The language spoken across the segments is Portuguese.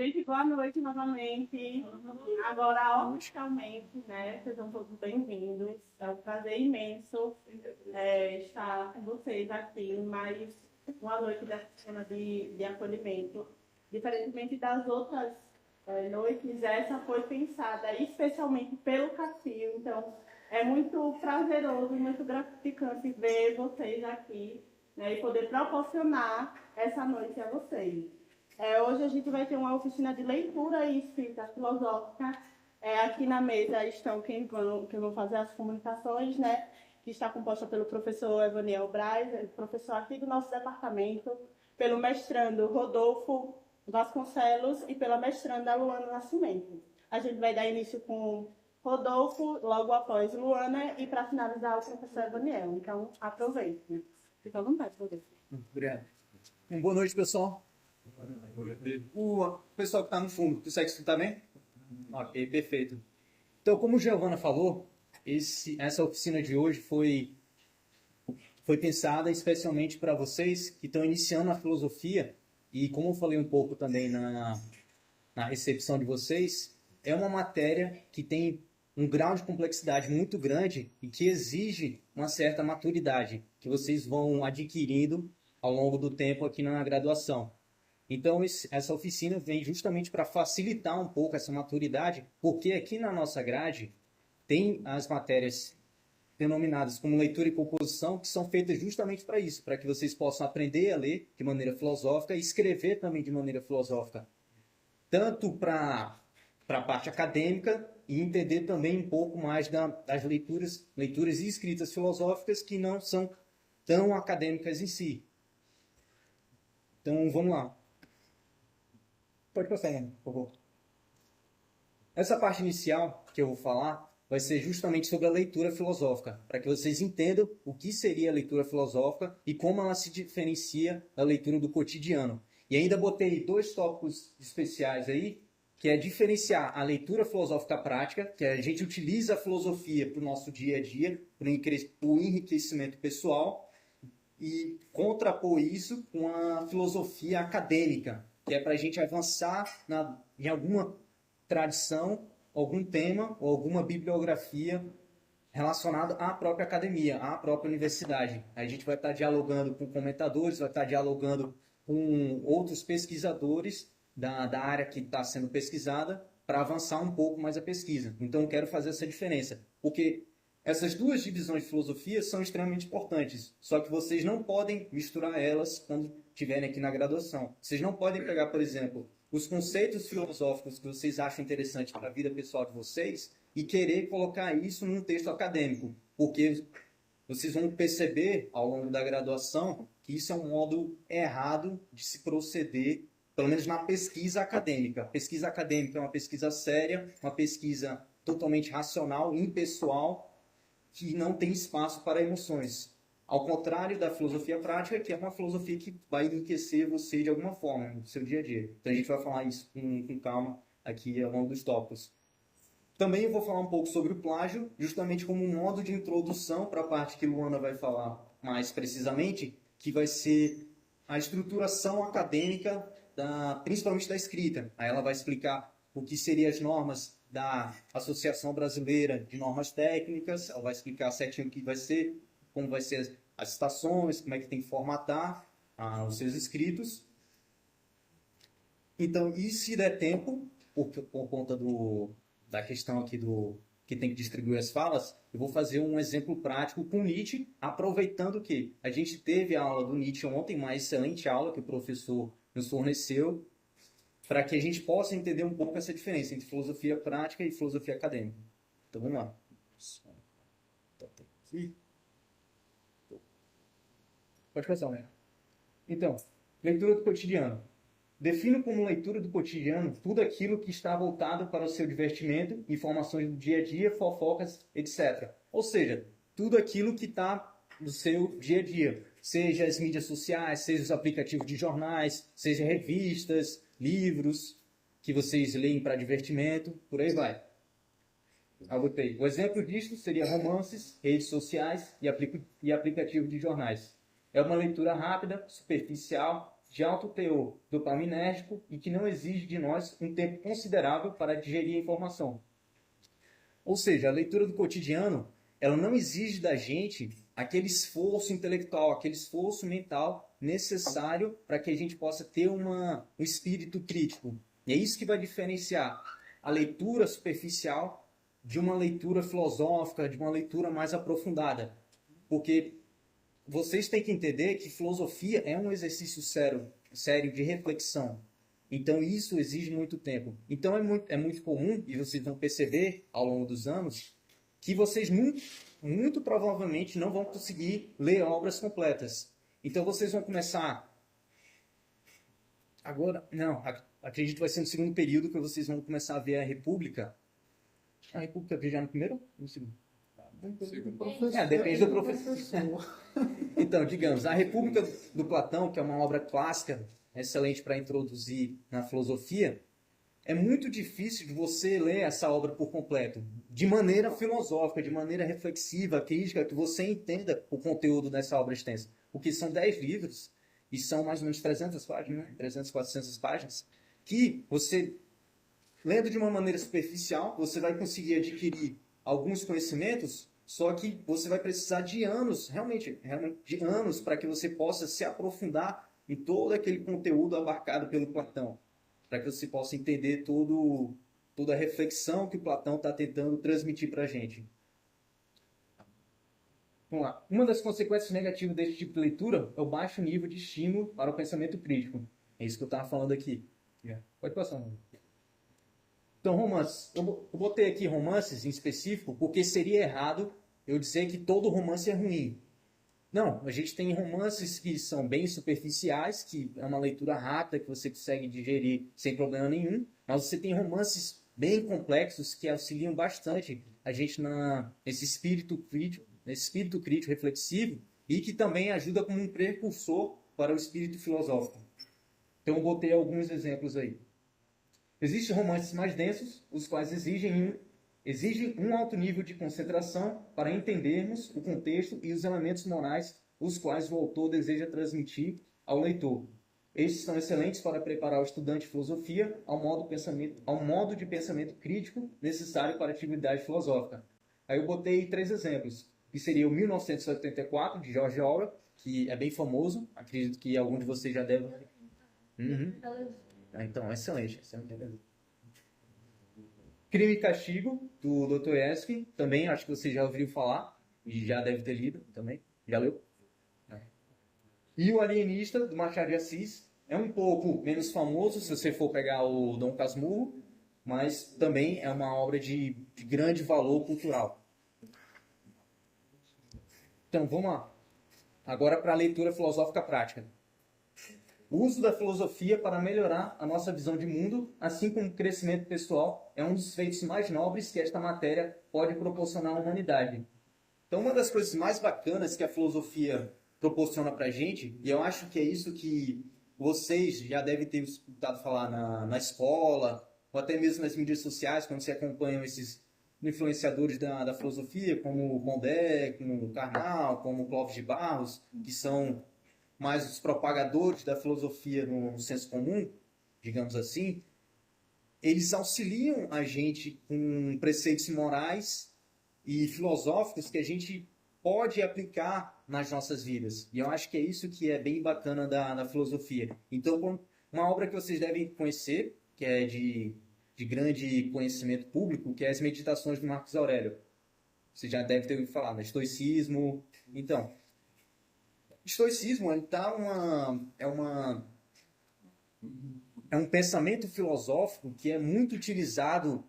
Gente, boa noite novamente. Agora, oficialmente, né? Sejam todos bem-vindos. É um prazer imenso estar com vocês aqui em mais uma noite dessa semana de acolhimento. Diferentemente das outras noites, essa foi pensada especialmente pelo CACIL. Então, é muito prazeroso, muito gratificante ver vocês aqui, né, e poder proporcionar essa noite a vocês. Hoje a gente vai ter uma oficina de leitura e escrita filosófica. Aqui na mesa estão quem vão fazer as comunicações, né? Que está composta pelo professor Evaniel Braz, professor aqui do nosso departamento, pelo mestrando Rodolfo Vasconcelos e pela mestranda Luana Nascimento. A gente vai dar início com Rodolfo, logo após Luana, e para finalizar o professor Evaniel. Então, aproveite. Fica à vontade, Rodolfo. Obrigado. Boa noite, pessoal. O pessoal que está no fundo, consegue escutar bem? Ok, perfeito. Então, como Giovana falou, essa oficina de hoje foi pensada especialmente para vocês que estão iniciando a filosofia, e como eu falei um pouco também na recepção de vocês, é uma matéria que tem um grau de complexidade muito grande e que exige uma certa maturidade que vocês vão adquirindo ao longo do tempo aqui na graduação. Então, essa oficina vem justamente para facilitar um pouco essa maturidade, porque aqui na nossa grade tem as matérias denominadas como leitura e composição, que são feitas justamente para isso, para que vocês possam aprender a ler de maneira filosófica e escrever também de maneira filosófica, tanto para a parte acadêmica e entender também um pouco mais das leituras e escritas filosóficas que não são tão acadêmicas em si. Então, vamos lá. Pode passar, por favor. Essa parte inicial que eu vou falar vai ser justamente sobre a leitura filosófica, para que vocês entendam o que seria a leitura filosófica e como ela se diferencia da leitura do cotidiano. E ainda botei 2 tópicos especiais aí, que é diferenciar a leitura filosófica prática, que a gente utiliza a filosofia para o nosso dia a dia, para o enriquecimento pessoal, e contrapor isso com a filosofia acadêmica, que é para a gente avançar em alguma tradição, algum tema ou alguma bibliografia relacionada à própria academia, à própria universidade. A gente vai estar dialogando com comentadores, vai estar dialogando com outros pesquisadores da área que está sendo pesquisada para avançar um pouco mais a pesquisa. Então, eu quero fazer essa diferença, porque essas 2 divisões de filosofia são extremamente importantes, só que vocês não podem misturar elas quando estiverem aqui na graduação. Vocês não podem pegar, por exemplo, os conceitos filosóficos que vocês acham interessantes para a vida pessoal de vocês e querer colocar isso num texto acadêmico, porque vocês vão perceber ao longo da graduação que isso é um modo errado de se proceder, pelo menos na pesquisa acadêmica. A pesquisa acadêmica é uma pesquisa séria, uma pesquisa totalmente racional, impessoal, que não tem espaço para emoções. Ao contrário da filosofia prática, que é uma filosofia que vai enriquecer você de alguma forma no seu dia a dia. Então a gente vai falar isso com calma aqui ao longo dos tópicos. Também eu vou falar um pouco sobre o plágio, justamente como um modo de introdução para a parte que Luana vai falar mais precisamente, que vai ser a estruturação acadêmica, principalmente da escrita. Aí ela vai explicar o que seriam as normas da Associação Brasileira de Normas Técnicas, ela vai explicar certinho o que vai ser, como vai ser as citações, como é que tem que formatar os seus escritos. Então, e se der tempo, por conta da questão aqui que tem que distribuir as falas, eu vou fazer um exemplo prático com Nietzsche, aproveitando que a gente teve a aula do Nietzsche ontem, uma excelente aula que o professor nos forneceu, para que a gente possa entender um pouco essa diferença entre filosofia prática e filosofia acadêmica. Então, vamos lá. Pode começar, né? Então, leitura do cotidiano. Defino como leitura do cotidiano tudo aquilo que está voltado para o seu divertimento, informações do dia a dia, fofocas, etc. Ou seja, tudo aquilo que está no seu dia a dia. Seja as mídias sociais, seja os aplicativos de jornais, seja revistas, livros que vocês leem para divertimento, por aí vai. O exemplo disso seria romances, redes sociais e aplicativos de jornais. É uma leitura rápida, superficial, de alto teor dopaminérgico e que não exige de nós um tempo considerável para digerir a informação. Ou seja, a leitura do cotidiano, ela não exige da gente aquele esforço intelectual, aquele esforço mental necessário para que a gente possa ter um espírito crítico. E é isso que vai diferenciar a leitura superficial de uma leitura filosófica, de uma leitura mais aprofundada. Porque vocês têm que entender que filosofia é um exercício sério de reflexão. Então isso exige muito tempo. Então é muito comum, e vocês vão perceber ao longo dos anos, que vocês muito provavelmente não vão conseguir ler obras completas. Então vocês vão começar... Agora, não, acredito que vai ser no segundo período que vocês vão começar a ver a República. A República veio já no primeiro ou no segundo? Depende do professor. Então, digamos, a República do Platão, que é uma obra clássica, excelente para introduzir na filosofia, é muito difícil de você ler essa obra por completo, de maneira filosófica, de maneira reflexiva, crítica, que você entenda o conteúdo dessa obra extensa. Porque são 10 livros, e são mais ou menos 300 páginas, né? 300, 400 páginas, que você, lendo de uma maneira superficial, você vai conseguir adquirir alguns conhecimentos, só que você vai precisar de anos, realmente de anos, para que você possa se aprofundar em todo aquele conteúdo abarcado pelo Platão, para que você possa entender toda a reflexão que o Platão está tentando transmitir para a gente. Vamos lá. Uma das consequências negativas desse tipo de leitura é o baixo nível de estímulo para o pensamento crítico. É isso que eu estava falando aqui. Pode passar, mano. Então, romances. Eu botei aqui romances em específico porque seria errado eu dizer que todo romance é ruim. Não, a gente tem romances que são bem superficiais, que é uma leitura rápida que você consegue digerir sem problema nenhum, mas você tem romances bem complexos que auxiliam bastante a gente nesse espírito crítico reflexivo e que também ajuda como um precursor para o espírito filosófico. Então eu botei alguns exemplos aí. Existem romances mais densos, os quais exigem um alto nível de concentração para entendermos o contexto e os elementos morais os quais o autor deseja transmitir ao leitor. Estes são excelentes para preparar o estudante de filosofia ao modo de pensamento crítico necessário para a atividade filosófica. Aí eu botei 3 exemplos, que seria o 1984, de George Orwell, que é bem famoso, acredito que algum de vocês já deve... Uhum. Então, excelente. Crime e Castigo, do Dostoiévski, também acho que você já ouviu falar, e já deve ter lido também. Já leu? E O Alienista, do Machado de Assis, é um pouco menos famoso, se você for pegar o Dom Casmurro, mas também é uma obra de grande valor cultural. Então, vamos lá. Agora para a leitura filosófica prática. O uso da filosofia para melhorar a nossa visão de mundo, assim como o crescimento pessoal, é um dos feitos mais nobres que esta matéria pode proporcionar à humanidade. Então, uma das coisas mais bacanas que a filosofia proporciona para a gente, e eu acho que é isso que vocês já devem ter escutado falar na escola, ou até mesmo nas mídias sociais, quando você acompanha esses influenciadores da filosofia, como o Pondé, como o Karnal, como o Clóvis de Barros, que são mais os propagadores da filosofia no senso comum, digamos assim, eles auxiliam a gente com preceitos morais e filosóficos que a gente pode aplicar nas nossas vidas. E eu acho que é isso que é bem bacana da filosofia. Então, uma obra que vocês devem conhecer, que é de grande conhecimento público, que é as Meditações do Marcos Aurélio. Você já deve ter ouvido falar, né? Estoicismo. Então, estoicismo é um pensamento filosófico que é muito utilizado,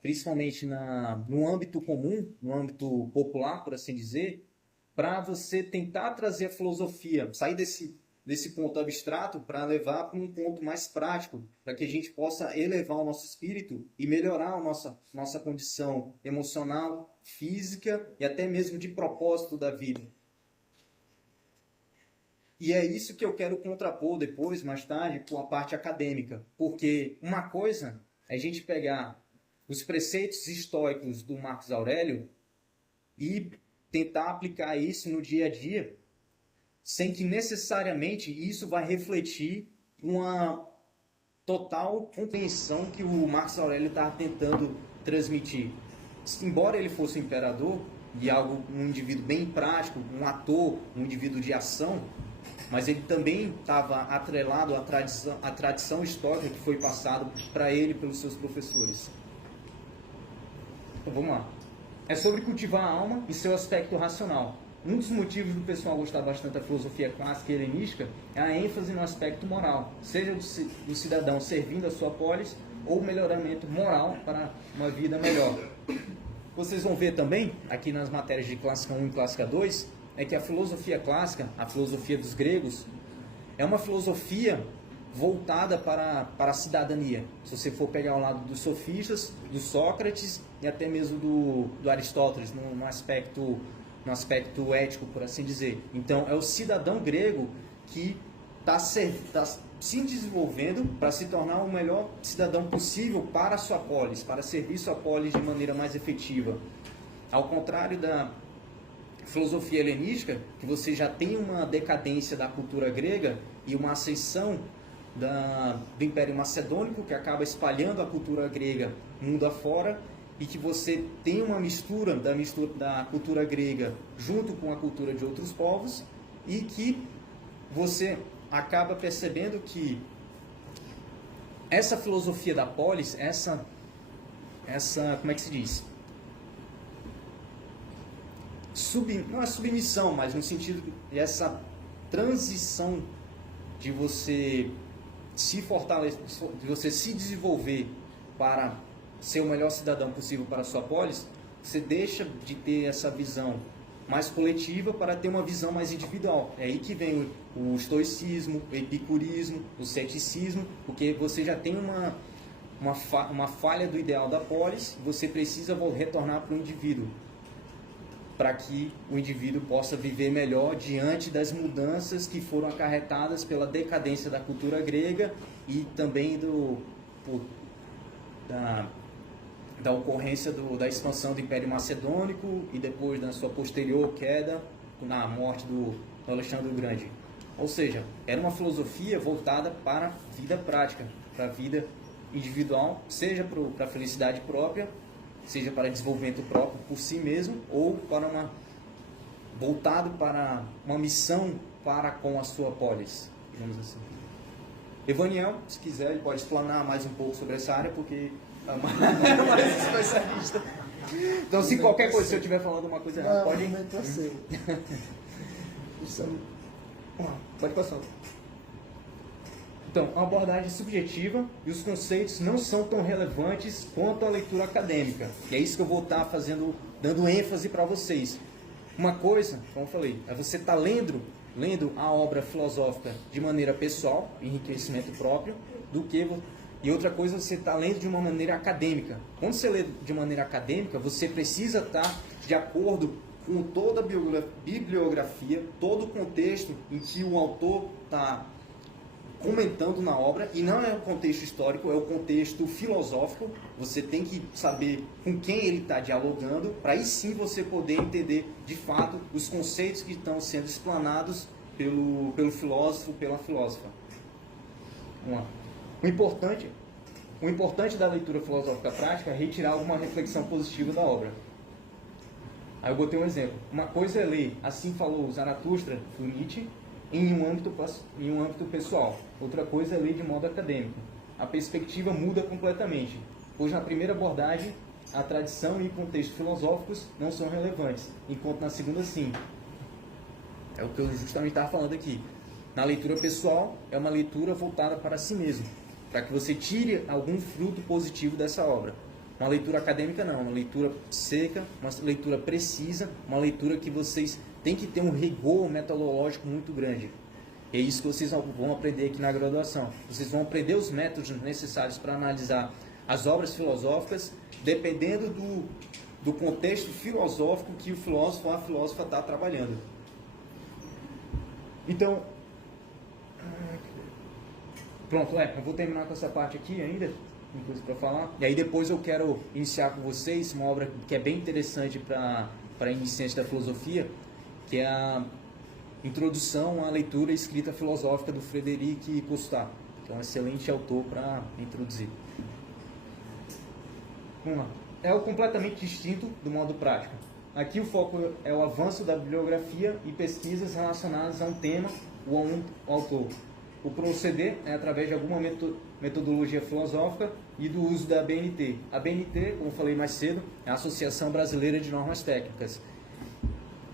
principalmente no âmbito comum, no âmbito popular, por assim dizer, para você tentar trazer a filosofia, sair desse ponto abstrato para levar para um ponto mais prático, para que a gente possa elevar o nosso espírito e melhorar a nossa condição emocional, física e até mesmo de propósito da vida. E é isso que eu quero contrapor depois, mais tarde, com a parte acadêmica. Porque uma coisa é a gente pegar os preceitos estoicos do Marcos Aurélio e tentar aplicar isso no dia a dia sem que necessariamente isso vai refletir uma total compreensão que o Marcos Aurélio estava tentando transmitir. Embora ele fosse um imperador e um indivíduo bem prático, um ator, um indivíduo de ação, mas ele também estava atrelado à tradição histórica que foi passada para ele pelos seus professores. Então vamos lá. É sobre cultivar a alma e seu aspecto racional. Um dos motivos do pessoal gostar bastante da filosofia clássica e helenística é a ênfase no aspecto moral, seja do cidadão servindo a sua polis ou melhoramento moral para uma vida melhor. Vocês vão ver também, aqui nas matérias de Clássica 1 e Clássica 2, é que a filosofia clássica, a filosofia dos gregos, é uma filosofia voltada para a cidadania. Se você for pegar ao lado dos sofistas, do Sócrates e até mesmo do Aristóteles, no aspecto ético, por assim dizer. Então, é o cidadão grego que está se desenvolvendo para se tornar o melhor cidadão possível para a sua polis, para servir sua polis de maneira mais efetiva. Ao contrário da filosofia helenística, que você já tem uma decadência da cultura grega e uma ascensão do Império Macedônico, que acaba espalhando a cultura grega mundo afora, e que você tem uma mistura da cultura grega junto com a cultura de outros povos, e que você acaba percebendo que essa filosofia da polis, essa como é que se diz? Não é submissão, mas no sentido de essa transição de você se fortalecer, de você se desenvolver para ser o melhor cidadão possível para a sua polis, você deixa de ter essa visão mais coletiva para ter uma visão mais individual. É aí que vem o estoicismo, o epicurismo, o ceticismo, porque você já tem uma falha do ideal da polis, você precisa retornar para o indivíduo, para que o indivíduo possa viver melhor diante das mudanças que foram acarretadas pela decadência da cultura grega e também da ocorrência da expansão do Império Macedônico e depois da sua posterior queda na morte do Alexandre o Grande. Ou seja, era uma filosofia voltada para a vida prática, para a vida individual, seja para a felicidade própria, seja para desenvolvimento próprio por si mesmo, ou voltado para uma missão para com a sua polis, digamos assim. Evaniel, se quiser, ele pode explanar mais um pouco sobre essa área, porque é mais especialista. Então, se qualquer coisa, se eu estiver falando uma coisa errada, pode ir. Pode passar. Então, a abordagem subjetiva e os conceitos não são tão relevantes quanto a leitura acadêmica. E é isso que eu vou estar dando ênfase para vocês. Uma coisa, como eu falei, é você estar lendo a obra filosófica de maneira pessoal, enriquecimento próprio, e outra coisa, você está lendo de uma maneira acadêmica. Quando você lê de maneira acadêmica, você precisa estar de acordo com toda a bibliografia, todo o contexto em que o autor está comentando na obra, e não é o contexto histórico, é o contexto filosófico. Você tem que saber com quem ele está dialogando, para aí sim você poder entender de fato os conceitos que estão sendo explanados pelo filósofo, pela filósofa. Vamos lá. O importante da leitura filosófica prática é retirar alguma reflexão positiva da obra. Aí eu botei um exemplo. Uma coisa é ler Assim Falou Zaratustra, do Nietzsche, em um âmbito pessoal. Outra coisa é ler de modo acadêmico. A perspectiva muda completamente, pois na primeira abordagem a tradição e o contexto filosóficos não são relevantes, enquanto na segunda sim. É o que eu justamente estava falando aqui. Na leitura pessoal, é uma leitura voltada para si mesmo, para que você tire algum fruto positivo dessa obra. Uma leitura acadêmica não, uma leitura seca, uma leitura precisa, uma leitura que vocês têm que ter um rigor metodológico muito grande. É isso que vocês vão aprender aqui na graduação. Vocês vão aprender os métodos necessários para analisar as obras filosóficas, dependendo do contexto filosófico que o filósofo ou a filósofa está trabalhando. Então, pronto, eu vou terminar com essa parte aqui ainda, tem coisa para falar. E aí depois eu quero iniciar com vocês uma obra que é bem interessante para iniciantes da filosofia, que é Introdução à leitura e escrita filosófica do Frederic Costa, que é um excelente autor para introduzir. Vamos lá. É algo completamente distinto do modo prático. Aqui o foco é o avanço da bibliografia e pesquisas relacionadas a um tema ou a um autor. O proceder é através de alguma metodologia filosófica e do uso da ABNT. A ABNT, como eu falei mais cedo, é a Associação Brasileira de Normas Técnicas.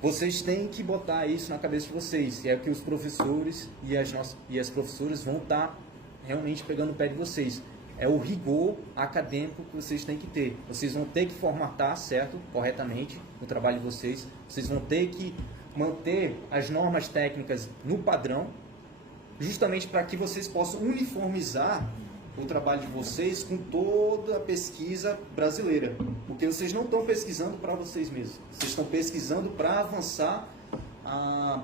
Vocês têm que botar isso na cabeça de vocês, e é que os professores e as professoras vão estar realmente pegando o pé de vocês. É o rigor acadêmico que vocês têm que ter. Vocês vão ter que formatar, certo, corretamente, o trabalho de vocês. Vocês vão ter que manter as normas técnicas no padrão, justamente para que vocês possam uniformizar o trabalho de vocês com toda a pesquisa brasileira. Porque vocês não estão pesquisando para vocês mesmos. Vocês estão pesquisando para avançar a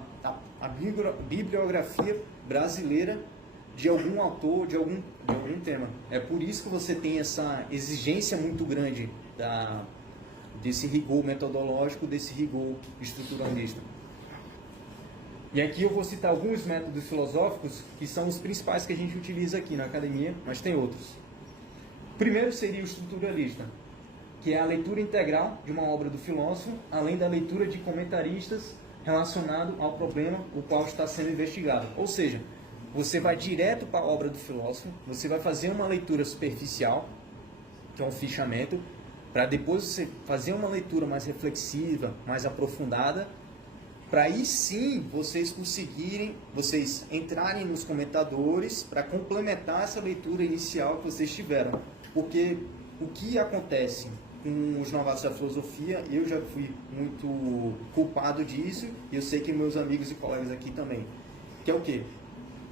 bibliografia brasileira de algum autor, de algum tema. É por isso que você tem essa exigência muito grande desse rigor metodológico, desse rigor estruturalista. E aqui eu vou citar alguns métodos filosóficos que são os principais que a gente utiliza aqui na academia, mas tem outros. O primeiro seria o estruturalista, que é a leitura integral de uma obra do filósofo, além da leitura de comentaristas relacionado ao problema o qual está sendo investigado. Ou seja, você vai direto para a obra do filósofo, você vai fazer uma leitura superficial, que é um fichamento, para depois você fazer uma leitura mais reflexiva, mais aprofundada, para aí sim vocês entrarem nos comentadores para complementar essa leitura inicial que vocês tiveram. Porque o que acontece com os novatos da filosofia, eu já fui muito culpado disso, e eu sei que meus amigos e colegas aqui também, que é o quê?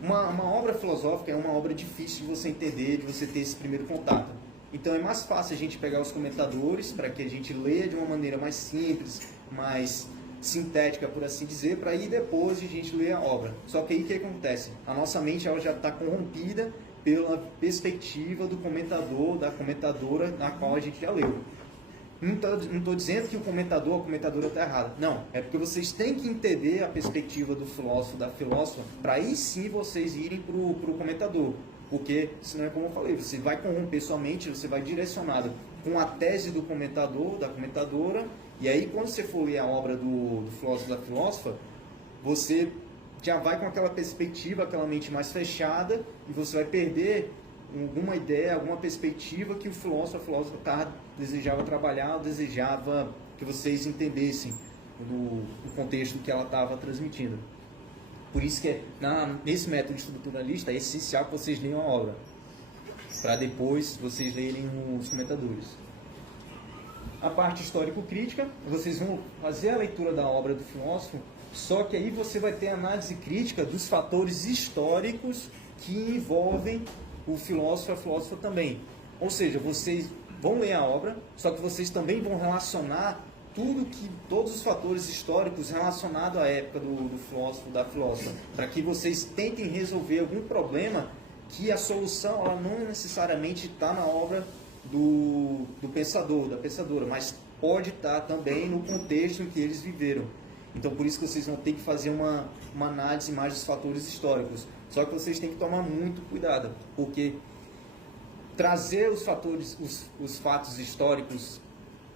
Uma obra filosófica é uma obra difícil de você entender, de você ter esse primeiro contato. Então é mais fácil a gente pegar os comentadores para que a gente leia de uma maneira mais simples, mais sintética, por assim dizer, para aí depois a gente ler a obra. Só que aí o que acontece? A nossa mente ela já está corrompida pela perspectiva do comentador, da comentadora na qual a gente já leu. Não estou dizendo que o comentador ou a comentadora está errada. Não, é porque vocês têm que entender a perspectiva do filósofo, da filósofa, para aí sim vocês irem para o comentador. Porque, senão é como eu falei, você vai corromper sua mente, você vai direcionado com a tese do comentador, da comentadora, e aí quando você for ler a obra do filósofo, da filósofa, você já vai com aquela perspectiva, aquela mente mais fechada, e você vai perder alguma ideia, alguma perspectiva que o filósofo, a filósofa desejava trabalhar, ou desejava que vocês entendessem o contexto que ela estava transmitindo. Por isso que nesse método estruturalista é essencial que vocês leiam a obra, para depois vocês lerem os comentadores. A parte histórico-crítica, vocês vão fazer a leitura da obra do filósofo, só que aí você vai ter análise crítica dos fatores históricos que envolvem o filósofo e a filósofa também. Ou seja, vocês vão ler a obra, só que vocês também vão relacionar todos os fatores históricos relacionados à época do filósofo, da filósofa, para que vocês tentem resolver algum problema que a solução ela não necessariamente está na obra do pensador, da pensadora, mas pode estar também no contexto em que eles viveram. Então, por isso que vocês vão ter que fazer uma análise mais dos fatores históricos. Só que vocês têm que tomar muito cuidado, porque trazer os fatos históricos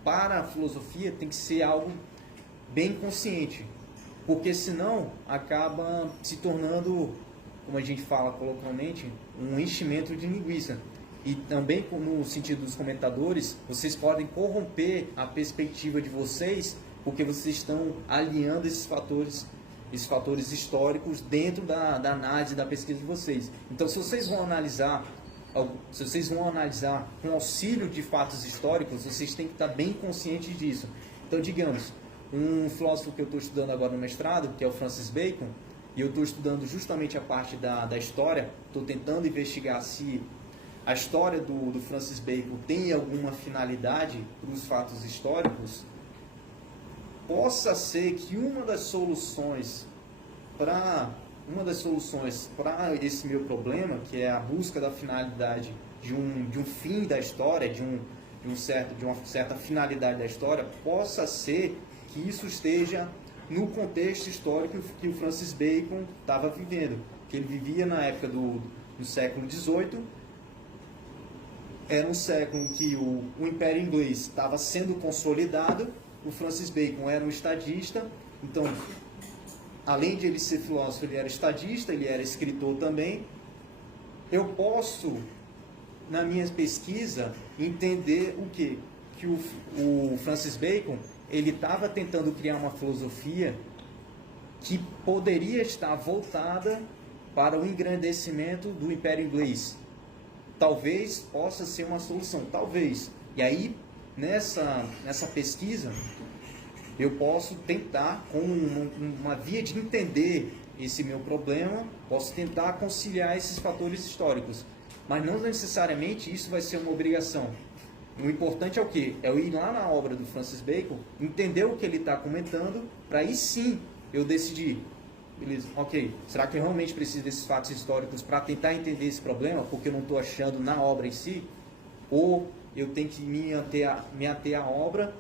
para a filosofia tem que ser algo bem consciente, porque senão acaba se tornando, como a gente fala coloquialmente, um enchimento de linguiça. E também, no sentido dos comentadores, vocês podem corromper a perspectiva de vocês, porque vocês estão alinhando esses fatores históricos dentro da análise, da pesquisa de vocês. Então, se vocês vão analisar com auxílio de fatos históricos, vocês têm que estar bem conscientes disso. Então, digamos, um filósofo que eu estou estudando agora no mestrado, que é o Francis Bacon, e eu estou estudando justamente a parte da história, estou tentando investigar se a história do Francis Bacon tem alguma finalidade para os fatos históricos. Possa ser que uma das soluções para esse meu problema, que é a busca da finalidade de um fim da história, de uma certa finalidade da história, possa ser que isso esteja no contexto histórico que o Francis Bacon estava vivendo, que ele vivia na época do século XVIII. Era um século em que o Império Inglês estava sendo consolidado. O Francis Bacon era um estadista, então, além de ele ser filósofo, ele era estadista, ele era escritor também. Eu posso, na minha pesquisa, entender o quê? Que o Francis Bacon, ele estava tentando criar uma filosofia que poderia estar voltada para o engrandecimento do Império Inglês. Talvez possa ser uma solução, talvez. E aí, nessa pesquisa, eu posso tentar, com uma via de entender esse meu problema, posso tentar conciliar esses fatores históricos. Mas não necessariamente isso vai ser uma obrigação. O importante é o quê? É eu ir lá na obra do Francis Bacon, entender o que ele está comentando, para aí sim eu decidir. Beleza, ok, será que eu realmente preciso desses fatos históricos para tentar entender esse problema, porque eu não estou achando na obra em si? Ou eu tenho que me ater à obra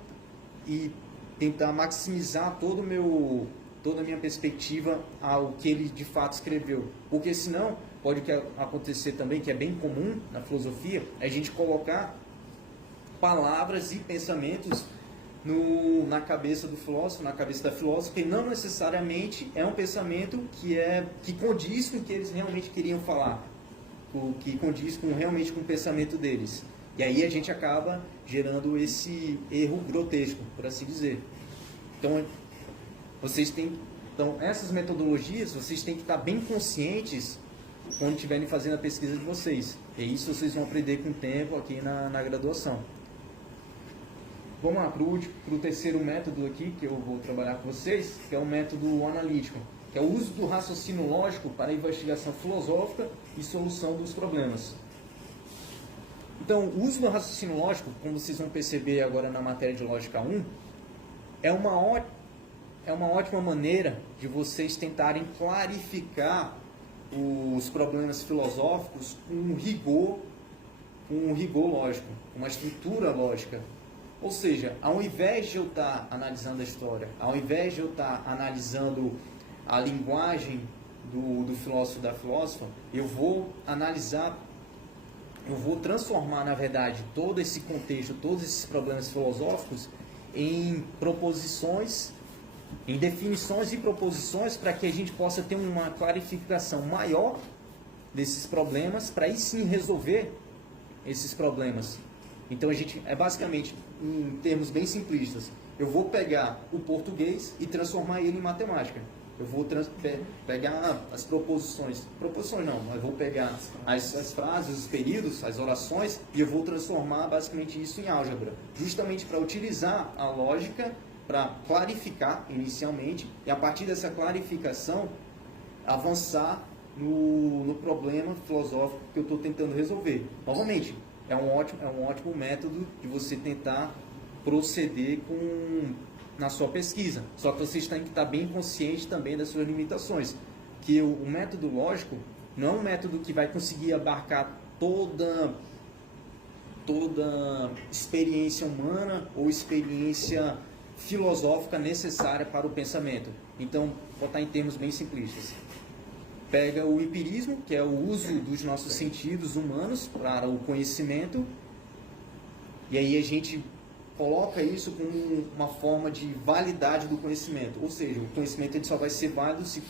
e tentar maximizar toda a minha perspectiva ao que ele de fato escreveu? Porque senão, pode acontecer também, que é bem comum na filosofia, é a gente colocar palavras e pensamentos na cabeça do filósofo, na cabeça da filósofa, que não necessariamente é um pensamento que condiz com o que eles realmente queriam falar, que condiz realmente com o pensamento deles. E aí a gente acaba gerando esse erro grotesco, por assim dizer. Então, essas metodologias, vocês têm que estar bem conscientes quando estiverem fazendo a pesquisa de vocês. E isso vocês vão aprender com o tempo aqui na graduação. Vamos lá para o terceiro método aqui, que eu vou trabalhar com vocês, que é o método analítico, que é o uso do raciocínio lógico para a investigação filosófica e solução dos problemas. Então, o uso do raciocínio lógico, como vocês vão perceber agora na matéria de Lógica 1, é uma ótima maneira de vocês tentarem clarificar os problemas filosóficos com um rigor lógico, uma estrutura lógica. Ou seja, ao invés de eu estar analisando a história, ao invés de eu estar analisando a linguagem do filósofo e da filósofa, eu vou transformar, na verdade, todo esse contexto, todos esses problemas filosóficos em proposições, em definições e proposições, para que a gente possa ter uma clarificação maior desses problemas, para aí sim resolver esses problemas. Então, basicamente, em termos bem simplistas, eu vou pegar o português e transformar ele em matemática. Eu vou pegar as proposições não, mas vou pegar as frases, os períodos, as orações, e eu vou transformar basicamente isso em álgebra, justamente para utilizar a lógica para clarificar inicialmente, e a partir dessa clarificação avançar no problema filosófico que eu estou tentando resolver. Novamente, é um ótimo método de você tentar proceder na sua pesquisa. Só que vocês têm que estar bem conscientes também das suas limitações. Que o método lógico não é um método que vai conseguir abarcar toda experiência humana ou experiência filosófica necessária para o pensamento. Então, vou botar em termos bem simplistas. Pega o empirismo, que é o uso dos nossos sentidos humanos para o conhecimento, e aí a gente coloca isso como uma forma de validade do conhecimento. Ou seja, o conhecimento ele só vai ser válido se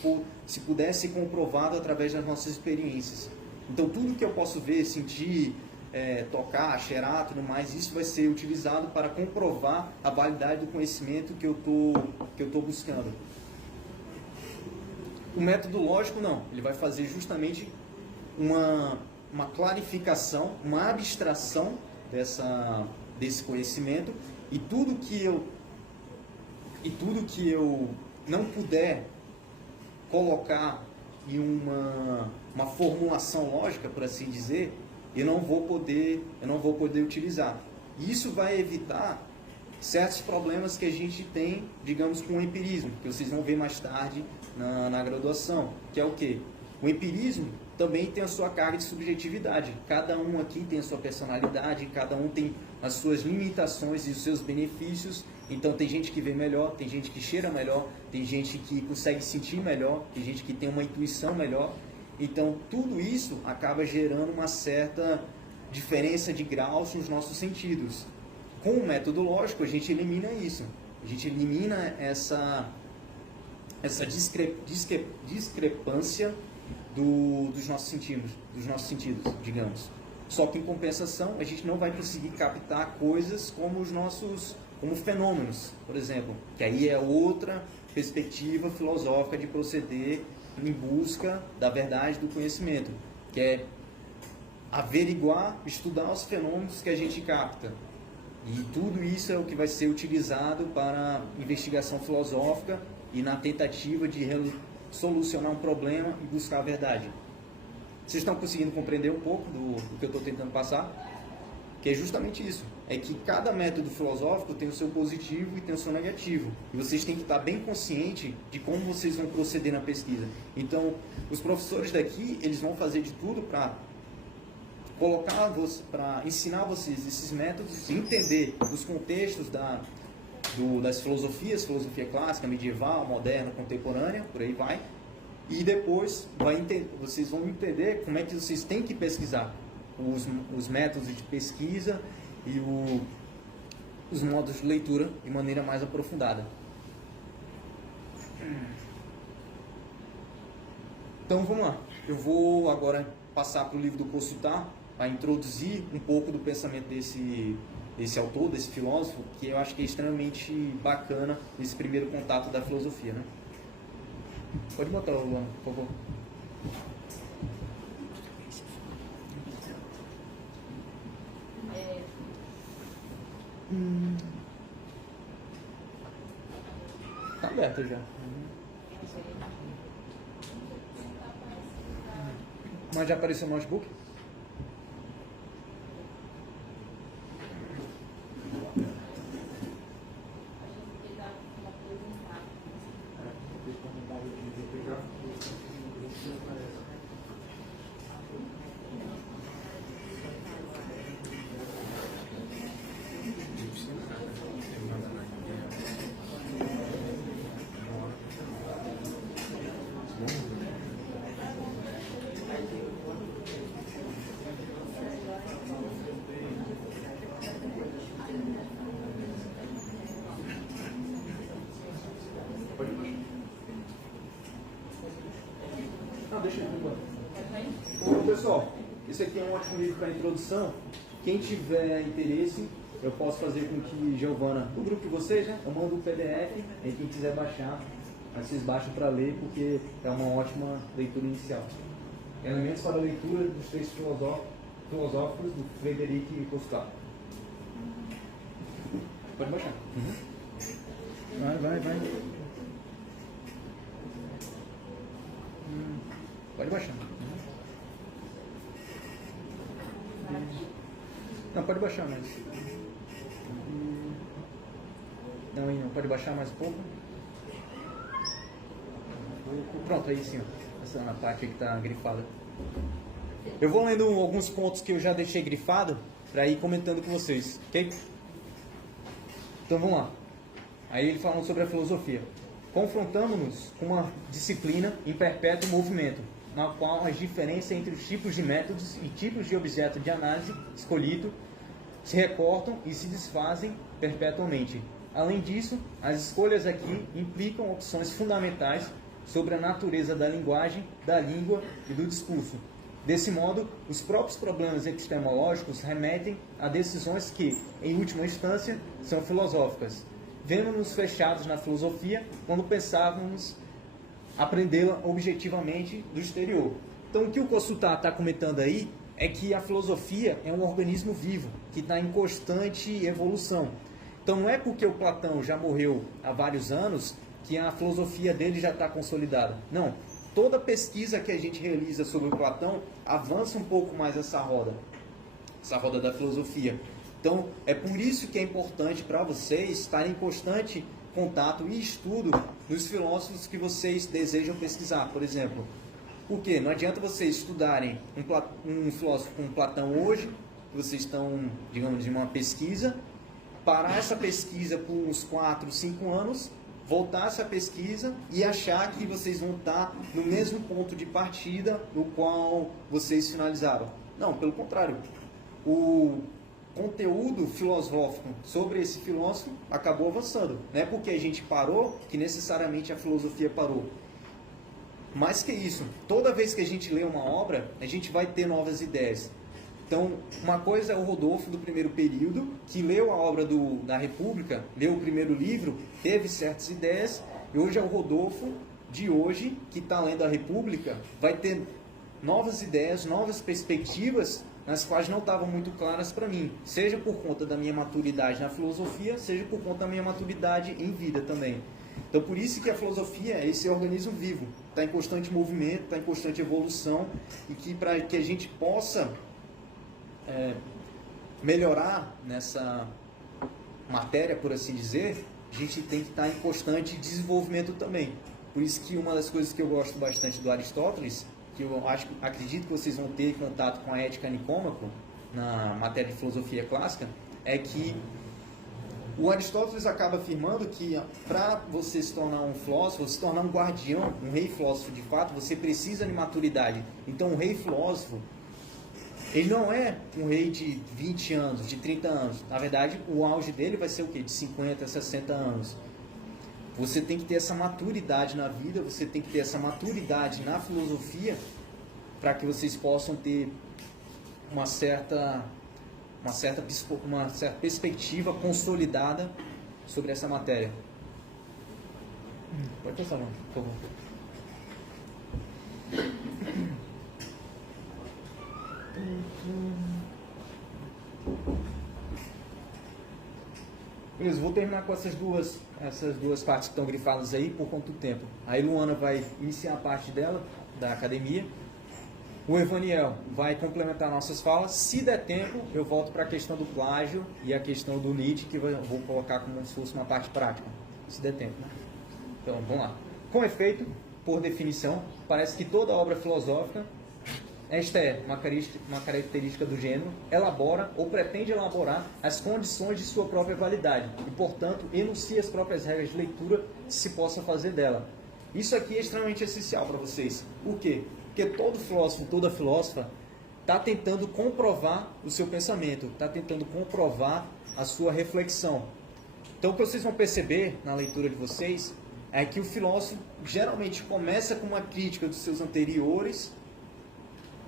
puder ser comprovado através das nossas experiências. Então, tudo que eu posso ver, sentir, tocar, cheirar, tudo mais, isso vai ser utilizado para comprovar a validade do conhecimento que eu tô buscando. O método lógico não, ele vai fazer justamente uma clarificação, uma abstração desse conhecimento, e tudo que eu não puder colocar em uma formulação lógica, por assim dizer, eu não vou poder utilizar. E isso vai evitar certos problemas que a gente tem, digamos, com o empirismo, que vocês vão ver mais tarde na graduação, que é o quê? O empirismo, também tem a sua carga de subjetividade. Cada um aqui tem a sua personalidade, cada um tem as suas limitações e os seus benefícios. Então tem gente que vê melhor, tem gente que cheira melhor, tem gente que consegue sentir melhor, tem gente que tem uma intuição melhor. Então tudo isso acaba gerando uma certa diferença de graus nos nossos sentidos. Com o método lógico a gente elimina isso. A gente elimina essa discrepância dos nossos sentidos, digamos. Só que em compensação a gente não vai conseguir captar coisas como fenômenos, por exemplo, que aí é outra perspectiva filosófica de proceder em busca da verdade do conhecimento, que é averiguar, estudar os fenômenos que a gente capta. E tudo isso é o que vai ser utilizado para investigação filosófica e na tentativa de solucionar um problema e buscar a verdade. Vocês estão conseguindo compreender um pouco do que eu estou tentando passar? Que é justamente isso. É que cada método filosófico tem o seu positivo e tem o seu negativo. E vocês têm que estar bem conscientes de como vocês vão proceder na pesquisa. Então, os professores daqui, eles vão fazer de tudo para ensinar vocês esses métodos, entender os contextos das filosofias, filosofia clássica, medieval, moderna, contemporânea, por aí vai. E depois vocês vão entender como é que vocês têm que pesquisar os métodos de pesquisa e os modos de leitura de maneira mais aprofundada. Então vamos lá. Eu vou agora passar para o livro do Consultar, para introduzir um pouco do pensamento desse autor, desse filósofo, que eu acho que é extremamente bacana nesse primeiro contato da filosofia, né? Pode botar o Luan, por favor. Tá aberto já. Mas já apareceu o notebook? Bom, pessoal, esse aqui é um ótimo livro para introdução. Quem tiver interesse, eu posso fazer com que Giovana, do grupo de vocês, né? Eu mando o PDF, e quem quiser baixar, vocês baixam para ler, porque é uma ótima leitura inicial. Elementos para a leitura dos textos filosóficos do Frederic Costa. Pode baixar. Vai. Pode baixar. Não, pode baixar mais. Não, pode baixar mais um pouco. Pronto, aí sim, ó. Essa é a parte que está grifada. Eu vou lendo alguns pontos que eu já deixei grifado para ir comentando com vocês, ok? Então vamos lá. Aí ele falando sobre a filosofia. Confrontamos-nos com uma disciplina em perpétuo movimento, na qual as diferenças entre os tipos de métodos e tipos de objeto de análise escolhido se recortam e se desfazem perpetuamente. Além disso, as escolhas aqui implicam opções fundamentais sobre a natureza da linguagem, da língua e do discurso. Desse modo, os próprios problemas epistemológicos remetem a decisões que, em última instância, são filosóficas. Vemos-nos fechados na filosofia quando pensávamos aprendê-la objetivamente do exterior. Então, o que o Consultar está comentando aí é que a filosofia é um organismo vivo, que está em constante evolução. Então, não é porque o Platão já morreu há vários anos que a filosofia dele já está consolidada. Não. Toda pesquisa que a gente realiza sobre o Platão avança um pouco mais essa roda da filosofia. Então, é por isso que é importante para vocês estarem em constante contato e estudo dos filósofos que vocês desejam pesquisar. Por exemplo, Por quê? Não adianta vocês estudarem um filósofo como Platão hoje, que vocês estão, digamos, de uma pesquisa, parar essa pesquisa por uns 4, 5 anos, voltar essa pesquisa e achar que vocês vão estar no mesmo ponto de partida no qual vocês finalizaram. Não, pelo contrário. O conteúdo filosófico sobre esse filósofo acabou avançando. Não é porque a gente parou que necessariamente a filosofia parou. Mais que isso, toda vez que a gente lê uma obra, a gente vai ter novas ideias. Então, uma coisa é o Rodolfo do primeiro período, que leu a obra da República, leu o primeiro livro, teve certas ideias, e hoje é o Rodolfo de hoje, que está lendo a República, vai ter novas ideias, novas perspectivas, nas quais não estavam muito claras para mim, seja por conta da minha maturidade na filosofia, seja por conta da minha maturidade em vida também. Então, por isso que a filosofia é esse organismo vivo, está em constante movimento, está em constante evolução, e que para que a gente possa melhorar nessa matéria, por assim dizer, a gente tem que estar em constante desenvolvimento também. Por isso que uma das coisas que eu gosto bastante do Aristóteles, que eu acredito que vocês vão ter contato com a Ética Nicômaco, na matéria de filosofia clássica, é que o Aristóteles acaba afirmando que para você se tornar um filósofo, se tornar um guardião, um rei filósofo de fato, você precisa de maturidade. Então, um rei filósofo, ele não é um rei de 20 anos, de 30 anos. Na verdade, o auge dele vai ser o quê? De 50, 60 anos. Você tem que ter essa maturidade na vida, você tem que ter essa maturidade na filosofia para que vocês possam ter uma certa perspectiva consolidada sobre essa matéria. Pode passar, não, por favor. Beleza, vou terminar com essas duas partes que estão grifadas aí por conta do tempo. Aí Luana vai iniciar a parte dela, da academia. O Evaniel vai complementar nossas falas. Se der tempo, eu volto para a questão do plágio e a questão do Nietzsche, que eu vou colocar como se fosse uma parte prática. Se der tempo, né? Então, vamos lá. Com efeito, por definição, parece que toda obra filosófica, esta é uma característica do gênero, elabora ou pretende elaborar as condições de sua própria validade e, portanto, enuncia as próprias regras de leitura que se possa fazer dela. Isso aqui é extremamente essencial para vocês. Por quê? Porque todo filósofo, toda filósofa está tentando comprovar o seu pensamento, está tentando comprovar a sua reflexão. Então, o que vocês vão perceber na leitura de vocês é que o filósofo geralmente começa com uma crítica dos seus anteriores,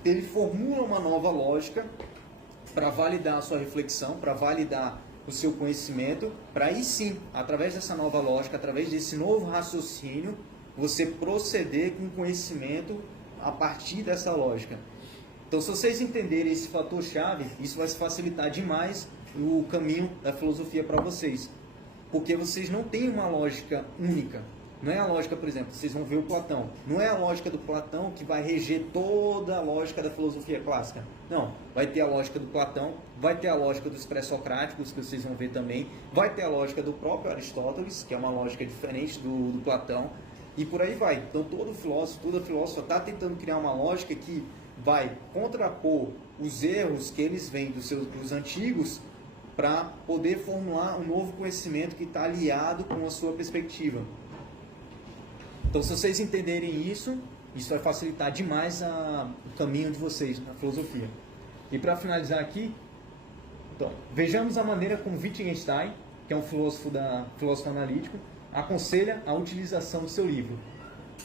ele formula uma nova lógica para validar a sua reflexão, para validar o seu conhecimento, para aí sim, através dessa nova lógica, através desse novo raciocínio, você proceder com conhecimento a partir dessa lógica. Então, se vocês entenderem esse fator-chave, isso vai facilitar demais o caminho da filosofia para vocês. Porque vocês não têm uma lógica única. Não é a lógica, por exemplo, vocês vão ver o Platão. Não é a lógica do Platão que vai reger toda a lógica da filosofia clássica. Não. Vai ter a lógica do Platão, vai ter a lógica dos pré-socráticos, que vocês vão ver também, vai ter a lógica do próprio Aristóteles, que é uma lógica diferente do Platão, e por aí vai. Então, todo filósofo, toda filósofa está tentando criar uma lógica que vai contrapor os erros que eles veem dos antigos para poder formular um novo conhecimento que está aliado com a sua perspectiva. Então, se vocês entenderem isso, isso vai facilitar demais o caminho de vocês na filosofia. E para finalizar aqui, então, vejamos a maneira como Wittgenstein, que é um filósofo analítico, aconselha a utilização do seu livro.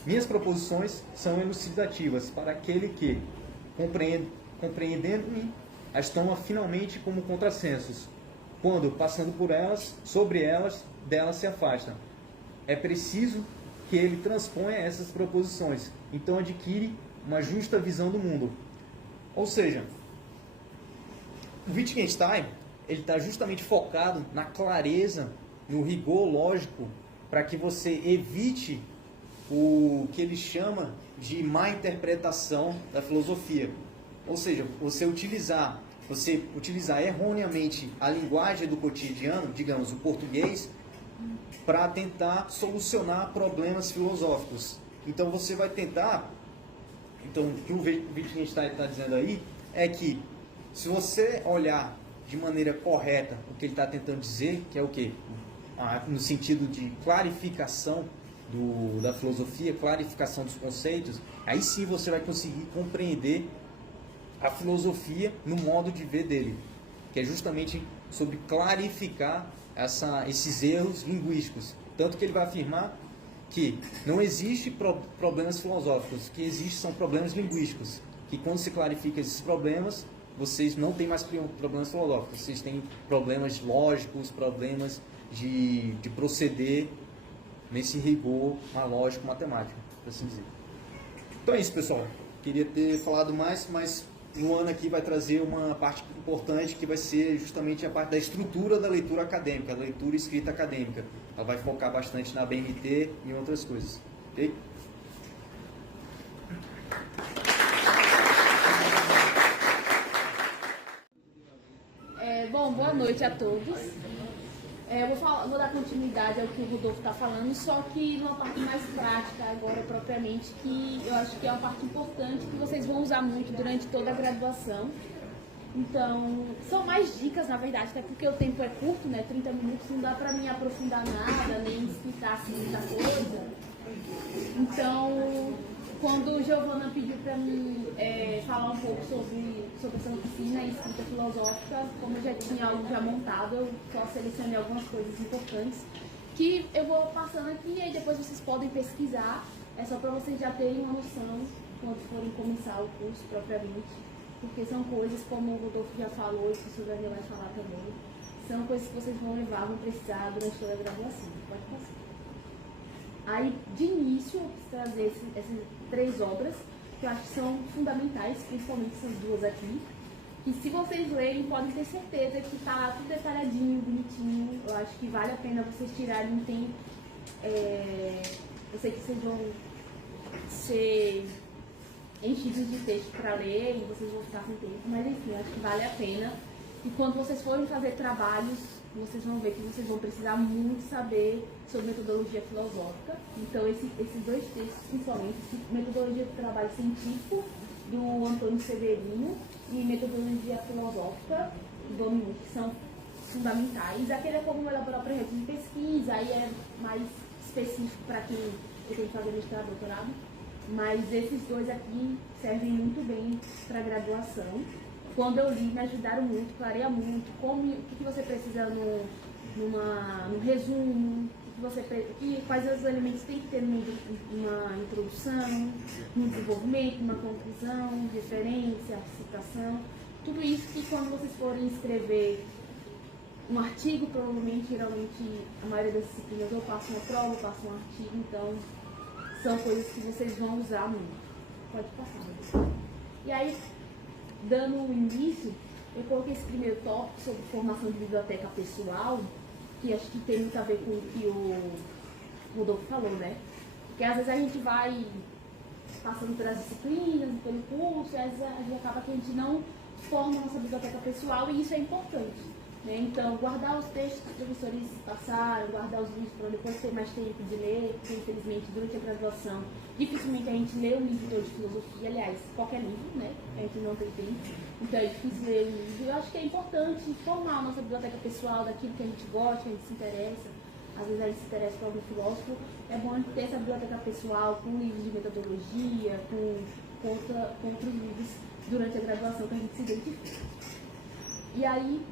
Minhas proposições são elucidativas para aquele que, compreendendo-me, as toma finalmente como contrassensos, quando, passando por elas, sobre elas, delas se afasta. É preciso que ele transponha essas proposições, então adquire uma justa visão do mundo. Ou seja, o Wittgenstein ele está justamente focado na clareza, no rigor lógico, para que você evite o que ele chama de má interpretação da filosofia. Ou seja, você utilizar erroneamente a linguagem do cotidiano, digamos, o português, para tentar solucionar problemas filosóficos. Então você vai tentar Então, o que o Wittgenstein está dizendo aí é que se você olhar de maneira correta o que ele está tentando dizer, que é o quê? No sentido de clarificação da filosofia, clarificação dos conceitos, aí sim você vai conseguir compreender a filosofia no modo de ver dele, que é justamente sobre clarificar esses erros linguísticos. Tanto que ele vai afirmar que não existe problemas filosóficos, o que existe são problemas linguísticos, que quando se clarifica esses problemas, vocês não têm mais problemas filosóficos, vocês têm problemas lógicos, problemas de proceder nesse rigor lógico matemático, por assim dizer. Então é isso, pessoal. Queria ter falado mais, mas Luana aqui vai trazer uma parte importante que vai ser justamente a parte da estrutura da leitura acadêmica, da leitura escrita acadêmica. Ela vai focar bastante na BNT e em outras coisas. Ok? Bom, boa noite a todos. Vou dar continuidade ao que o Rodolfo está falando, só que numa parte mais prática agora propriamente, que eu acho que é uma parte importante que vocês vão usar muito durante toda a graduação. Então, são mais dicas, na verdade, até porque o tempo é curto, né? 30 minutos, não dá para mim aprofundar nada, nem explicar assim, muita coisa. Então, quando Giovana pediu para mim falar um pouco sobre essa oficina e escrita filosófica, como eu já tinha algo já montado, eu só selecionei algumas coisas importantes que eu vou passando aqui e aí depois vocês podem pesquisar. É só para vocês já terem uma noção quando forem começar o curso propriamente, porque são coisas, como o Rodolfo já falou e o professor Daniel vai falar também, são coisas que vocês vão levar, vão precisar durante toda a graduação. Pode passar. Aí, de início, eu quis trazer essas 3 obras, que eu acho que são fundamentais, principalmente essas 2 aqui, que se vocês lerem, podem ter certeza que tá tudo detalhadinho, bonitinho. Eu acho que vale a pena vocês tirarem um tempo. Eu sei que vocês vão ser enchidos de texto para ler e vocês vão ficar sem tempo, mas enfim, eu acho que vale a pena. E quando vocês forem fazer trabalhos, vocês vão ver que vocês vão precisar muito saber sobre metodologia filosófica. Então, esses 2 textos, principalmente, Metodologia do Trabalho Científico, do Antônio Severino, e Metodologia Filosófica, do Dominique, que são fundamentais. Aquele é como elaborar projetos de pesquisa, aí é mais específico para quem tem que fazer mestrado, doutorado. Mas esses 2 aqui servem muito bem para a graduação. Quando eu li, me ajudaram muito, clareia muito, o que você precisa no resumo, quais os elementos tem que ter numa introdução, no desenvolvimento, numa conclusão, referência, citação, tudo isso que quando vocês forem escrever um artigo, provavelmente, geralmente, a maioria das disciplinas ou passa uma prova, ou passa um artigo, então são coisas que vocês vão usar muito. Pode passar. E aí, dando o início, eu coloquei esse primeiro tópico sobre formação de biblioteca pessoal, que acho que tem muito a ver com o que o Rodolfo falou, né? Porque às vezes a gente vai passando pelas disciplinas, pelo curso, e às vezes a gente acaba que a gente não forma a nossa biblioteca pessoal, e isso é importante. Né? Então, guardar os textos que os professores passaram, guardar os livros para depois ter mais tempo de ler, porque infelizmente durante a graduação dificilmente a gente lê um livro todo de filosofia, aliás, qualquer livro, né? A gente não tem tempo, então é difícil ler um livro. Eu acho que é importante formar a nossa biblioteca pessoal daquilo que a gente gosta, que a gente se interessa. Às vezes a gente se interessa por algum filósofo, é bom ter essa biblioteca pessoal com livros de metodologia, com outros livros durante a graduação que a gente se identifica. E aí,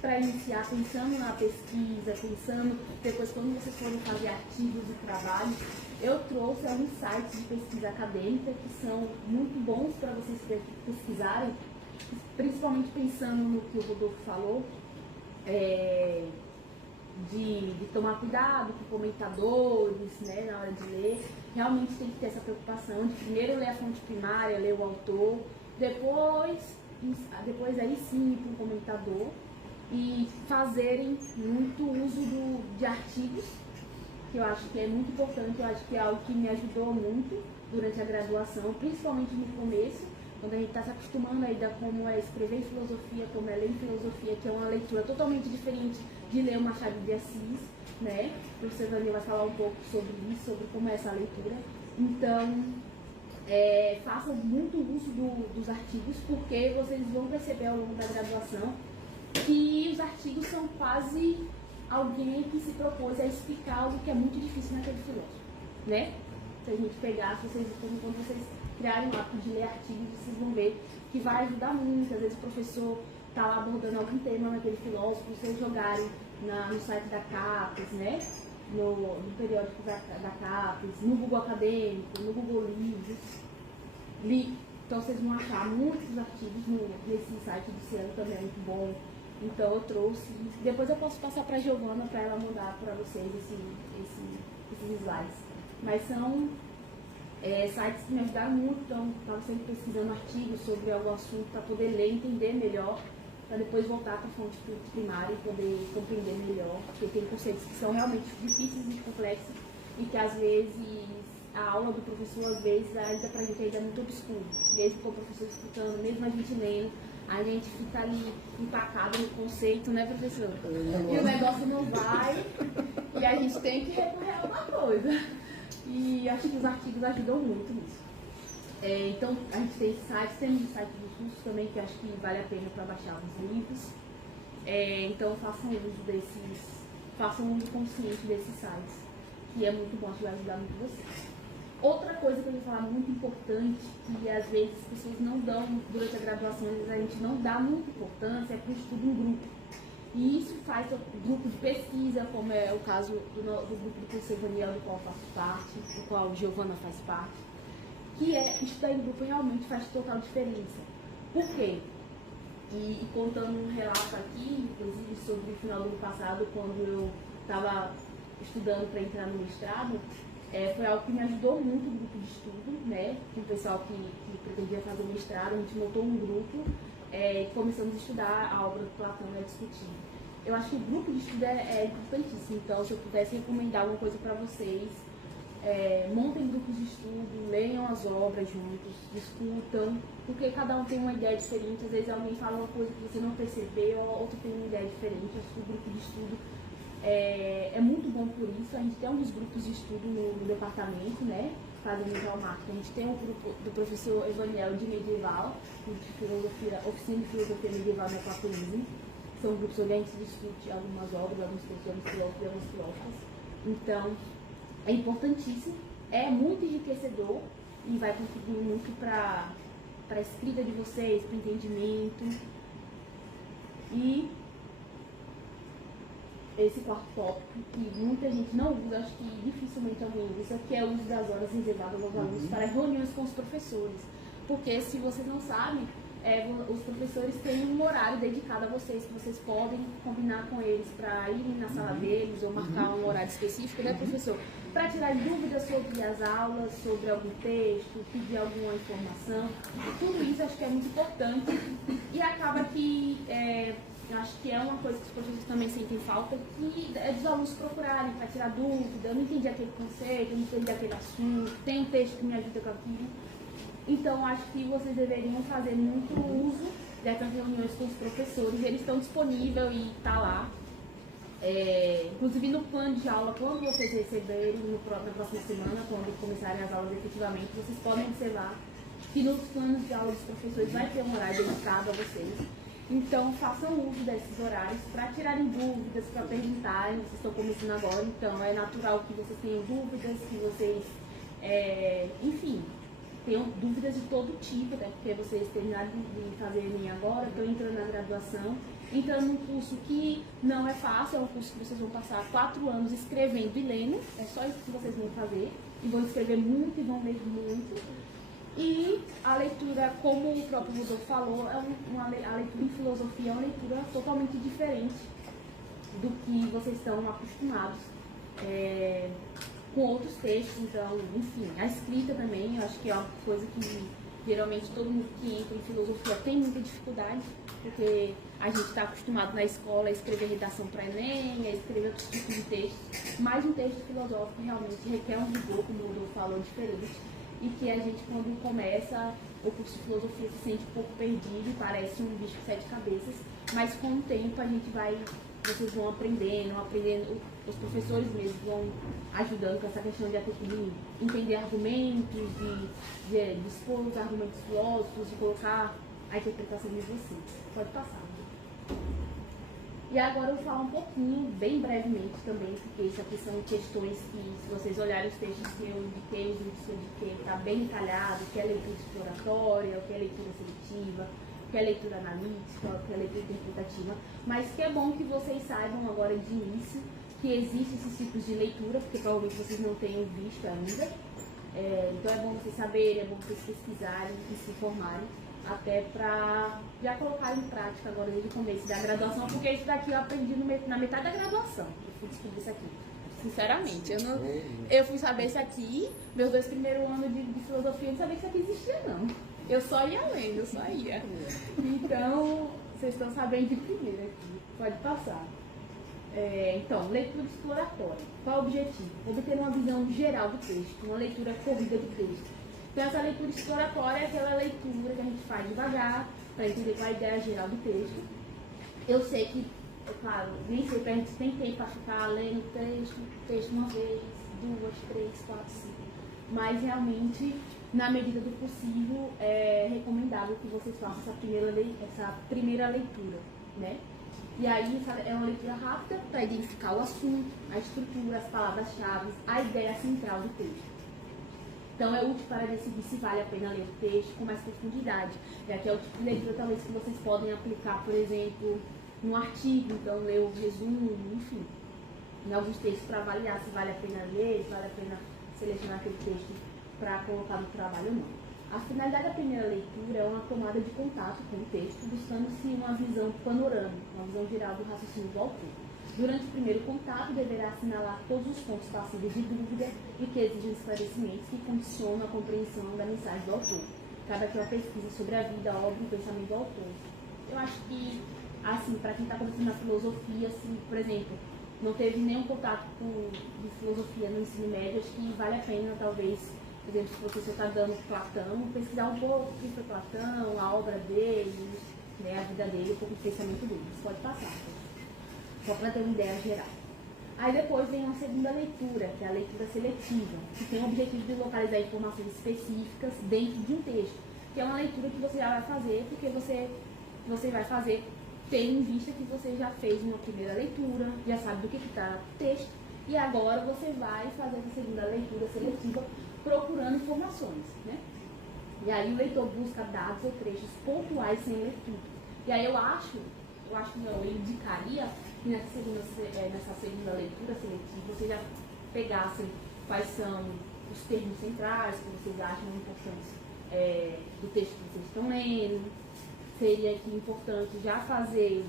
para iniciar, pensando na pesquisa, pensando depois quando vocês forem fazer artigos e trabalhos, eu trouxe alguns sites de pesquisa acadêmica que são muito bons para vocês pesquisarem, principalmente pensando no que o Rodolfo falou, de tomar cuidado com comentadores, né, na hora de ler. Realmente tem que ter essa preocupação de primeiro ler a fonte primária, ler o autor, depois aí sim para um comentador, e fazerem muito uso de artigos, que eu acho que é muito importante. Eu acho que é algo que me ajudou muito durante a graduação, principalmente no começo, quando a gente está se acostumando ainda como é escrever em filosofia, como é ler em filosofia, que é uma leitura totalmente diferente de ler o Machado de Assis, né? O professor Daniel vai falar um pouco sobre isso, sobre como é essa leitura. Então, façam muito uso dos artigos, porque vocês vão perceber ao longo da graduação que os artigos são quase alguém que se propôs a explicar algo que é muito difícil naquele filósofo, né? Se a gente pegar, quando vocês criarem um hábito de ler artigos, vocês vão ver que vai ajudar muito. Às vezes o professor está lá abordando algum tema naquele filósofo, vocês jogarem no site da CAPES, né? No periódico da CAPES, no Google Acadêmico, no Google Livros. Então vocês vão achar muitos artigos nesse site do Cielo, também é muito bom. Então eu trouxe. Depois eu posso passar para a Giovana para ela mandar para vocês esses slides. Mas são sites que me ajudaram muito, então estava sempre pesquisando artigos sobre algum assunto para poder ler, entender melhor, para depois voltar para a fonte primária e poder compreender melhor, porque tem conceitos que são realmente difíceis e complexos e que às vezes a aula do professor, às vezes, ainda para a gente ainda é muito obscuro. Mesmo com o professor explicando, mesmo a gente lendo, a gente fica ali empacado no conceito, né, professor? E o negócio não vai e a gente tem que recorrer a alguma coisa. E acho que os artigos ajudam muito nisso. Então, a gente tem sites, temos o site do curso também, que acho que vale a pena para baixar os livros. Então, façam uso consciente desses sites, que é muito bom, acho que vai ajudar muito vocês. Outra coisa que eu ia falar muito importante, que às vezes as pessoas não dão, durante a graduação, às vezes a gente não dá muita importância, é para o estudo em grupo. E isso faz o grupo de pesquisa, como é o caso do grupo do curso Evaniel, do qual eu faço parte, do qual Giovana faz parte, que estudar em grupo realmente faz total diferença. Por quê? E contando um relato aqui, inclusive sobre o final do ano passado, quando eu estava estudando para entrar no mestrado, foi algo que me ajudou muito o grupo de estudo, né? Com o pessoal que pretendia fazer o mestrado, a gente montou um grupo e começamos a estudar a obra do Platão e a discutir. Eu acho que o grupo de estudo é importantíssimo, então se eu pudesse recomendar alguma coisa para vocês, montem grupos de estudo, leiam as obras juntos, discutam, porque cada um tem uma ideia diferente, às vezes alguém fala uma coisa que você não percebeu, outro tem uma ideia diferente. Acho que o grupo de estudo é muito bom por isso. A gente tem um dos grupos de estudo no departamento, né, fazendo geomática. A gente tem um grupo do professor Evaniel de Medieval, de filosofia, oficina de filosofia medieval e neoplatonismo. São grupos onde a gente discute algumas obras, alguns textos de alguns filósofos e algumas filósofas. Então, é importantíssimo, é muito enriquecedor e vai contribuir muito para a escrita de vocês, para o entendimento. E esse quarto tópico, que muita gente não usa, acho que dificilmente alguém usa, que é o uso das horas reservadas aos alunos para reuniões com os professores. Porque, se vocês não sabem, os professores têm um horário dedicado a vocês, que vocês podem combinar com eles para irem na sala deles ou marcar um horário específico, né, professor? Para tirar dúvidas sobre as aulas, sobre algum texto, pedir alguma informação. Tudo isso acho que é muito importante e acaba que acho que é uma coisa que os professores também sentem falta, que é dos alunos procurarem para tirar dúvida. Eu não entendi aquele conceito, eu não entendi aquele assunto, tem um texto que me ajuda com aquilo. Então, acho que vocês deveriam fazer muito uso dessas reuniões com os professores. Eles estão disponíveis e está lá. Inclusive no plano de aula, quando vocês receberem na próxima semana, quando começarem as aulas efetivamente, vocês podem observar que nos planos de aula dos professores vai ter um horário dedicado a vocês. Então, façam uso desses horários para tirarem dúvidas, para perguntarem. Vocês estão começando agora, então é natural que vocês tenham dúvidas, que vocês, enfim, tenham dúvidas de todo tipo, né? Porque vocês terminaram de fazer Enem agora, estão entrando na graduação, entrando num curso que não é fácil, é um curso que vocês vão passar 4 anos escrevendo e lendo, é só isso que vocês vão fazer, e vão escrever muito e vão ler muito. E a leitura, como o próprio Rodolfo falou, a leitura em filosofia é uma leitura totalmente diferente do que vocês estão acostumados com outros textos. Então, enfim, a escrita também, eu acho que é uma coisa que geralmente todo mundo que entra em filosofia tem muita dificuldade, porque a gente está acostumado na escola a escrever redação para Enem, a escrever outros tipos de textos, mas um texto filosófico realmente requer um rigor, como o Rodolfo falou, diferente. E que a gente, quando começa o curso de filosofia, se sente um pouco perdido e parece um bicho de 7 cabeças, mas com o tempo vocês vão aprendendo, os professores mesmo vão ajudando com essa questão de entender argumentos, de expor os argumentos filosóficos, de colocar a interpretação de vocês. Pode passar. E agora eu vou falar um pouquinho, bem brevemente também, porque isso aqui são questões que, se vocês olharem os textos que eu indiquei, os vídeos que eu indiquei, está bem detalhado, o que é leitura exploratória, o que é leitura seletiva, o que é leitura analítica, o que é leitura interpretativa, mas que é bom que vocês saibam agora de início que existem esses tipos de leitura, porque provavelmente vocês não tenham visto ainda. Então é bom vocês saberem, é bom vocês pesquisarem e se informarem, até para já colocar em prática agora desde o começo da graduação, porque isso daqui eu aprendi na metade da graduação. Eu fui descobrir isso aqui. Sinceramente, eu fui saber isso aqui, meus 2 primeiros anos de filosofia, eu não sabia que isso aqui existia, não. Eu só ia lendo, eu só ia. Então, vocês estão sabendo de primeira aqui. Pode passar. Então, leitura exploratória. Qual é o objetivo? Obter uma visão geral do texto, uma leitura corrida do texto. Então, essa leitura exploratória é aquela leitura que a gente faz devagar, para entender qual é a ideia geral do texto. Eu sei que, é claro, nem sempre a gente tem tempo para ficar lendo o texto uma vez, 2, 3, 4, 5. Mas, realmente, na medida do possível, é recomendável que vocês façam essa primeira leitura, né? E aí, é uma leitura rápida para identificar o assunto, a estrutura, as palavras-chave, a ideia central do texto. Então, é útil para decidir se vale a pena ler o texto com mais profundidade. Aqui é o tipo de leitura, talvez, que vocês podem aplicar, por exemplo, num artigo, então, ler o resumo, enfim, em alguns textos para avaliar se vale a pena ler, se vale a pena selecionar aquele texto para colocar no trabalho ou não. A finalidade da primeira leitura é uma tomada de contato com o texto, buscando-se uma visão panorâmica, uma visão geral do raciocínio do autor. Durante o primeiro contato, deverá assinalar todos os pontos passíveis de dúvida e que exigem esclarecimentos que condicionam a compreensão da mensagem do autor. Cabe aqui uma pesquisa sobre a vida, a obra e o pensamento do autor. Eu acho que, assim, para quem está começando na filosofia, assim, por exemplo, não teve nenhum contato de filosofia no ensino médio, acho que vale a pena, talvez, por exemplo, se você está dando Platão, pesquisar um pouco o que foi Platão, a obra dele, né, a vida dele, um pouco do pensamento dele. Isso pode passar, só para ter uma ideia geral. Aí depois vem uma segunda leitura, que é a leitura seletiva, que tem o objetivo de localizar informações específicas dentro de um texto, que é uma leitura que você já vai fazer, porque você vai fazer tendo em vista que você já fez uma primeira leitura, já sabe do que está o texto, e agora você vai fazer essa segunda leitura seletiva procurando informações, né? E aí o leitor busca dados ou trechos pontuais sem ler tudo. E aí eu acho não, eu indicaria que nessa segunda leitura seletiva vocês já pegassem quais são os termos centrais que vocês acham importantes do texto que vocês estão lendo. Seria aqui importante já fazer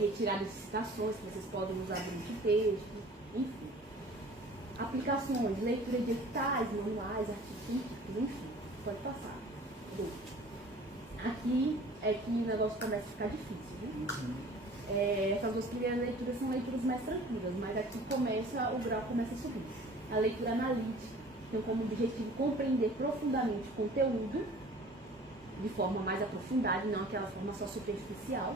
retirada de citações que vocês podem usar durante o texto, enfim. Aplicações, leitura de editais, manuais, artigos científicos, enfim, pode passar. Aqui é que o negócio começa a ficar difícil, né? Essas 2 primeiras leituras são leituras mais tranquilas, mas aqui o grau começa a subir. A leitura analítica tem como objetivo compreender profundamente o conteúdo, de forma mais aprofundada, não aquela forma só superficial.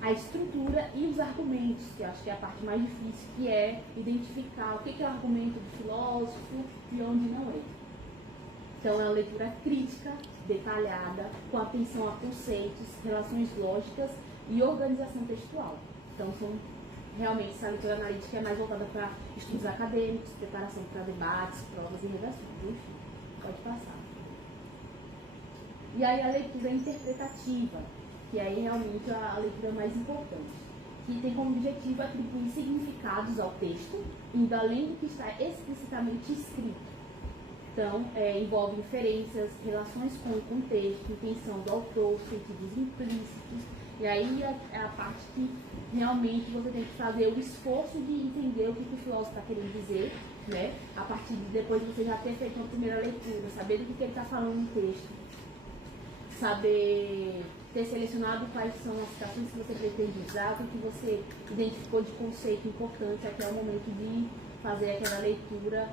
A estrutura e os argumentos, que eu acho que é a parte mais difícil, que é identificar o que é o argumento do filósofo e onde não é. Então, é uma leitura crítica, detalhada, com atenção a conceitos, relações lógicas e organização textual. Então, realmente, essa leitura analítica é mais voltada para estudos acadêmicos, preparação para debates, provas e redações. Enfim, pode passar. E aí, a leitura interpretativa, que aí realmente é a leitura mais importante, que tem como objetivo atribuir significados ao texto, indo além do que está explicitamente escrito. Então, envolve inferências, relações com o contexto, intenção do autor, sentidos implícitos, e aí é a parte que realmente você tem que fazer o esforço de entender o que o filósofo está querendo dizer, né? A partir de depois de você já ter feito uma primeira leitura, saber do que ele está falando no texto, saber ter selecionado quais são as citações que você pretende usar, o que você identificou de conceito importante até o momento de fazer aquela leitura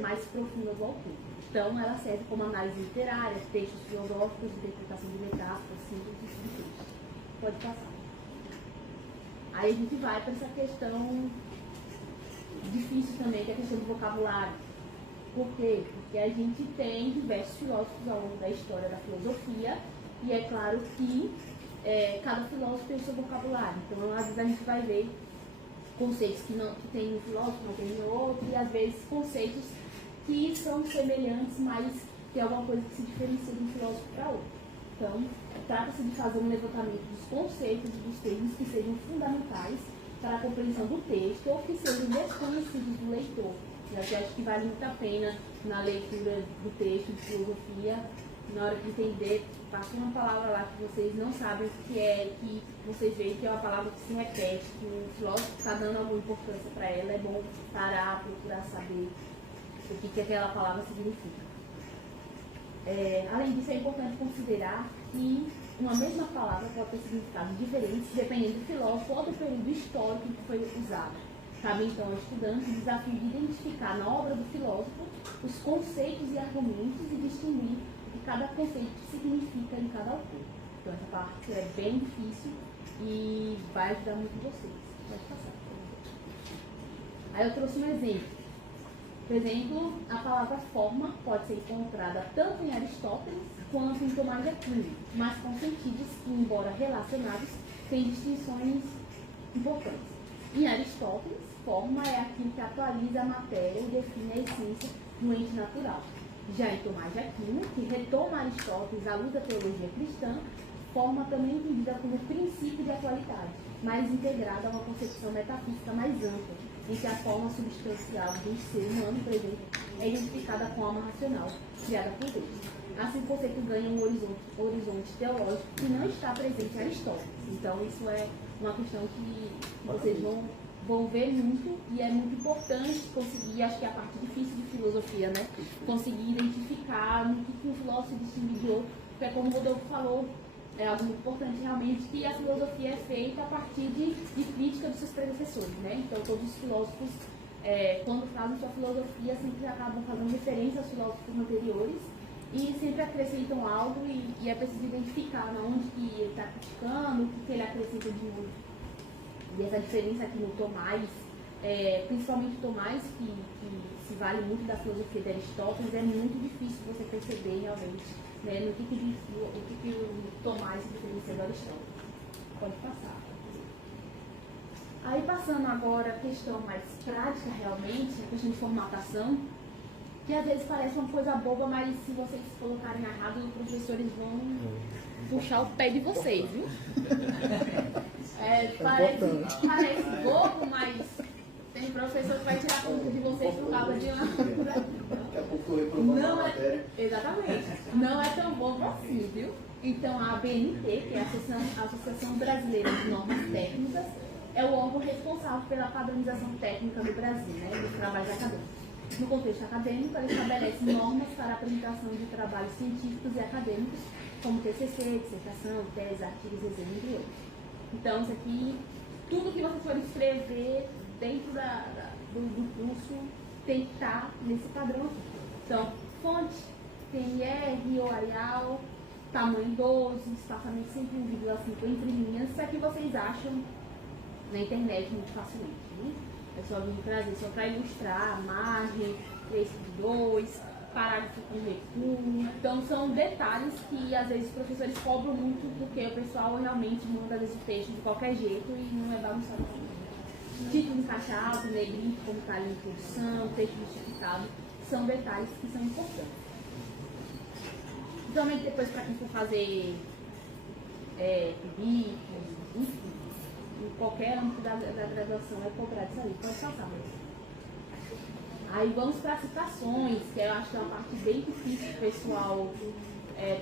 mais profunda do autor. Então, ela serve como análise literária, textos filosóficos, interpretação de metáforas, síntese de texto. Pode passar. Aí a gente vai para essa questão difícil também, que é a questão do vocabulário. Por quê? Porque a gente tem diversos filósofos ao longo da história da filosofia, e é claro que cada filósofo tem o seu vocabulário. Então, às vezes a gente vai ver conceitos que tem um filósofo, não tem outro, e às vezes conceitos que são semelhantes, mas tem alguma coisa que se diferencia de um filósofo para outro. Então, trata-se de fazer um levantamento dos conceitos e dos termos que sejam fundamentais para a compreensão do texto ou que sejam desconhecidos do leitor. Eu acho que vale muito a pena, na leitura do texto de filosofia, na hora de entender, passa uma palavra lá que vocês não sabem o que é, que vocês veem que é uma palavra que se repete, que o filósofo está dando alguma importância para ela, é bom parar, procurar saber o que aquela palavra significa. Além disso, é importante considerar que uma mesma palavra pode ter significados diferentes dependendo do filósofo ou do período histórico que foi usado. Cabe então ao estudante o desafio de identificar na obra do filósofo os conceitos e argumentos e distinguir o que cada conceito significa em cada autor. Então essa parte é bem difícil e vai ajudar muito vocês. Pode passar. Aí eu trouxe um exemplo. Por exemplo, a palavra forma pode ser encontrada tanto em Aristóteles quanto em Tomás de Aquino, mas com sentidos que, embora relacionados, têm distinções importantes. Em Aristóteles, forma é aquilo que atualiza a matéria e define a essência do ente natural. Já em Tomás de Aquino, que retoma Aristóteles à luz da teologia cristã, forma também é entendida como princípio de atualidade, mas integrada a uma concepção metafísica mais ampla, em que a forma substancial do ser humano, por exemplo, é identificada com a alma racional, criada por Deus. Assim, o conceito ganha um horizonte teológico que não está presente em Aristóteles. Então, isso é uma questão que vocês vão ver muito, e é muito importante conseguir, acho que é a parte difícil de filosofia, né? Conseguir identificar no que um filósofo distingue de outro, porque como o Rodolfo falou, é algo muito importante realmente, que a filosofia é feita a partir de crítica dos seus predecessores, né? Então todos os filósofos, quando fazem sua filosofia, sempre acabam fazendo referência aos filósofos anteriores e sempre acrescentam algo e é preciso identificar onde que ele está criticando, o que ele acrescenta de novo. E essa diferença aqui no Tomás, principalmente Tomás, que se vale muito da filosofia de Aristóteles, é muito difícil você perceber realmente, né, no que o Tomás se diferencia do Aristóteles. Pode passar. Aí passando agora a questão mais prática realmente, a questão de formatação, que às vezes parece uma coisa boba, mas se vocês colocarem errado, os professores vão puxar o pé de vocês, viu? Parece bobo, mas tem professor que vai tirar conta de vocês por causa de uma... Não é, exatamente. Não é tão bobo assim, viu? Então a ABNT, que é a Associação Brasileira de Normas Técnicas, é o órgão responsável pela padronização técnica do Brasil, né, dos trabalhos acadêmicos. No contexto acadêmico, ela estabelece normas para a apresentação de trabalhos científicos e acadêmicos, como TCC, dissertação, tese, artigos, resenha, entre outros. Então, isso aqui, tudo que vocês forem escrever dentro do curso tem que estar nesse padrão. Então, fonte, TNR ou Arial, tamanho 12, espaçamento 101,5 entre linhas, isso aqui vocês acham na internet muito facilmente, né? É só vir trazer, só para ilustrar, margem, 3:2, parágrafo com recuo. Então, são detalhes que às vezes os professores cobram muito, porque o pessoal realmente manda às vezes o texto de qualquer jeito e não é bagunçado assim. Título em caixa alta, negrito, como está ali em introdução, texto justificado, são detalhes que são importantes. Principalmente depois para quem for fazer PIBIC, enfim. Em qualquer âmbito da graduação é cobrado isso aí, pode passar. Aí vamos para as citações, que eu acho que é uma parte bem difícil, o pessoal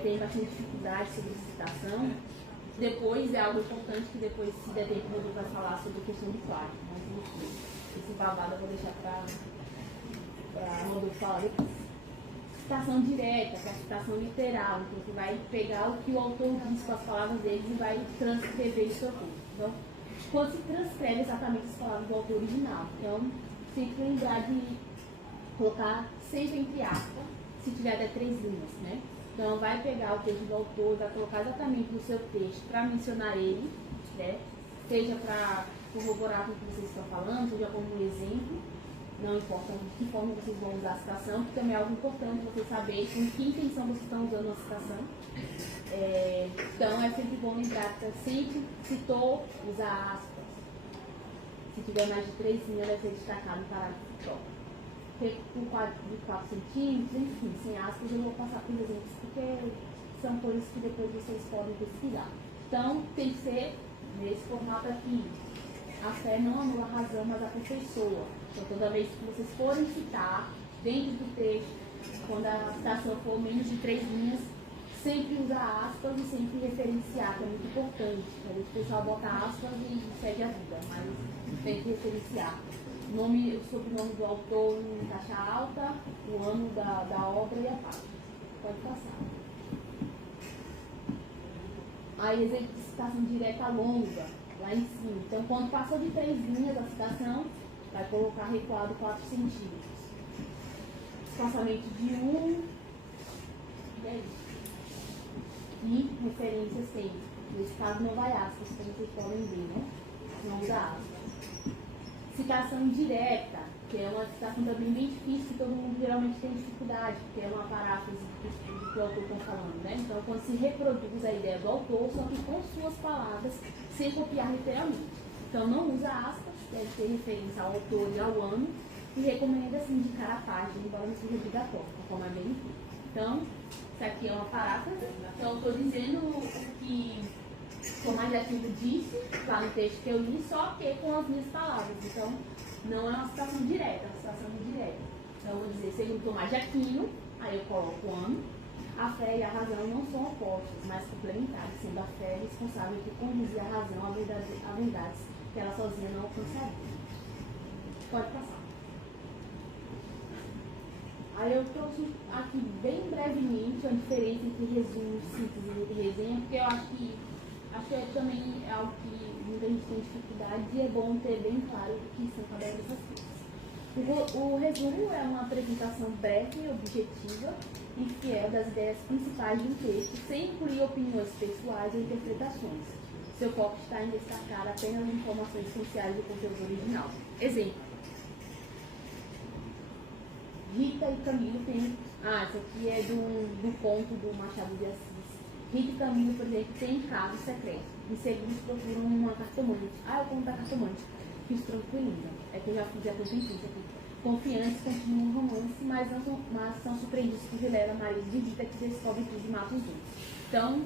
tem bastante dificuldade sobre citação. Depois é algo importante que depois, se der tempo, o Rodolfo vai falar sobre a questão de plágio. Mas esse babado eu vou deixar para o Rodolfo falar depois. Citação direta, que é a citação literal, então você vai pegar o que o autor diz com as palavras dele e vai transcrever isso aqui. Então, quando se transcreve exatamente as palavras do autor original. Então, sempre lembrar de colocar sempre entre aspas, se tiver até 3 linhas, né? Então, vai pegar o texto do autor, vai colocar exatamente no seu texto para mencionar ele, né? Seja para corroborar com o que vocês estão falando, seja como um exemplo, não importa de que forma vocês vão usar a citação, que também é algo importante vocês saberem com que intenção vocês estão usando a citação. Então, é sempre bom lembrar que sempre citou, usar aspas. Se tiver mais de 3 linhas, deve ser destacado no parágrafo próprio. Porque de 4 centímetros, enfim, sem aspas, eu vou passar por exemplos, porque são coisas que depois vocês podem pesquisar. Então, tem que ser nesse formato aqui. A fé não anula a razão, mas aperfeiçoa. Então, toda vez que vocês forem citar, dentro do texto, quando a citação for menos de 3 linhas, sempre usar aspas e sempre referenciar, que é muito importante. O pessoal bota aspas e segue a vida, mas tem que referenciar. O sobrenome do autor em caixa alta, o ano da obra e a página. Pode passar. Aí, exemplo de citação direta longa, lá em cima. Então, quando passou de 3 linhas a citação, vai colocar recuado 4 centímetros. Espaçamento de 1, e é isso. E referências sempre. Nesse caso, não vai aspas, como vocês podem ver, né? Não usa aspas. Citação indireta, que é uma citação também bem difícil, que todo mundo geralmente tem dificuldade, porque é uma paráfrase do que o autor está falando, né? Então, quando se reproduz a ideia do autor, só que com suas palavras, sem copiar literalmente. Então, não usa aspas, deve ter referência ao autor e ao ano, e recomenda-se indicar a página, embora não seja obrigatório, conforme é bem feito. Então, isso aqui é uma paráfrase, então eu estou dizendo o que o Tomás de Aquino disse lá no texto que eu li, só que com as minhas palavras. Então, não é uma citação direta, é uma citação indireta. Então, eu vou dizer, segundo Tomás de Aquino, aí eu coloco o ano, a fé e a razão não são opostas, mas complementares, sendo a fé responsável por conduzir a razão a verdades que ela sozinha não alcançaria. Pode passar. Aí eu trouxe aqui bem brevemente a diferença entre resumo, síntese e resenha, porque eu acho que também é algo que muita gente tem dificuldade e é bom ter bem claro o que são cada uma dessas coisas. O resumo é uma apresentação breve, objetiva e fiel das ideias principais de um texto, sem incluir opiniões pessoais ou interpretações. Seu foco está em destacar apenas as informações essenciais do conteúdo original. Exemplo. Rita e Camilo tem... isso aqui é do conto do Machado de Assis. Rita e Camilo, por exemplo, têm casos secretos. Inseguros procuram uma cartomante. É o conto da cartomante, que os tranquiliza. É que eu já fiz isso aqui. Confiantes continuam o romance, mas são surpreendidos por Vilela, marido de Rita, que descobre tudo e mata os dois. Então, o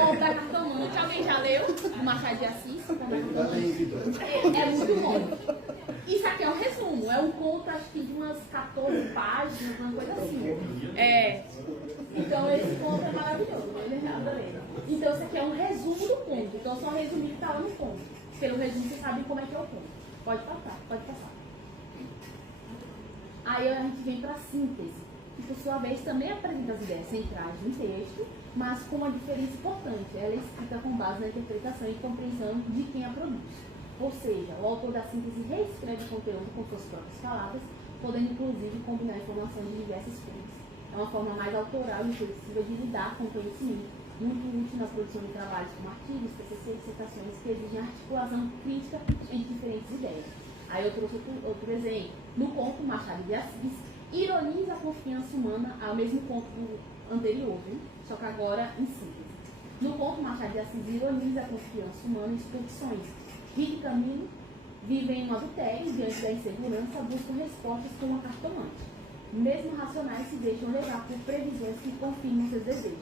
conto da cartomante. Alguém já leu? O Machado de Assis? É muito bom. Isso aqui é um resumo, é um conto, acho que de umas 14 páginas, uma coisa assim. Então esse conto é maravilhoso, ele é adorei. Então isso aqui é um resumo do conto, então só resumir o que está lá no conto. Pelo resumo você sabe como é que é o conto. Pode passar, pode passar. Aí a gente vem para a síntese, que por sua vez também apresenta as ideias centrais do texto, mas com uma diferença importante. Ela é escrita com base na interpretação e compreensão de quem a produz. Ou seja, o autor da síntese reescreve o conteúdo com suas próprias palavras, podendo inclusive combinar informações de diversas fontes. É uma forma mais autoral e flexível de lidar com o conhecimento, muito útil na produção de trabalhos como artigos, TCC, dissertações que exigem articulação crítica entre diferentes ideias. Aí eu trouxe outro exemplo. No conto Machado de Assis, ironiza a confiança humana ao mesmo conto anterior, viu? Só que agora em síntese. No conto Machado de Assis, ironiza a confiança humana em instituições. Rita e Camilo vivem em um adultério e, diante da insegurança, buscam respostas com uma cartomante. Mesmo racionais se deixam levar por previsões que confirmam seus desejos,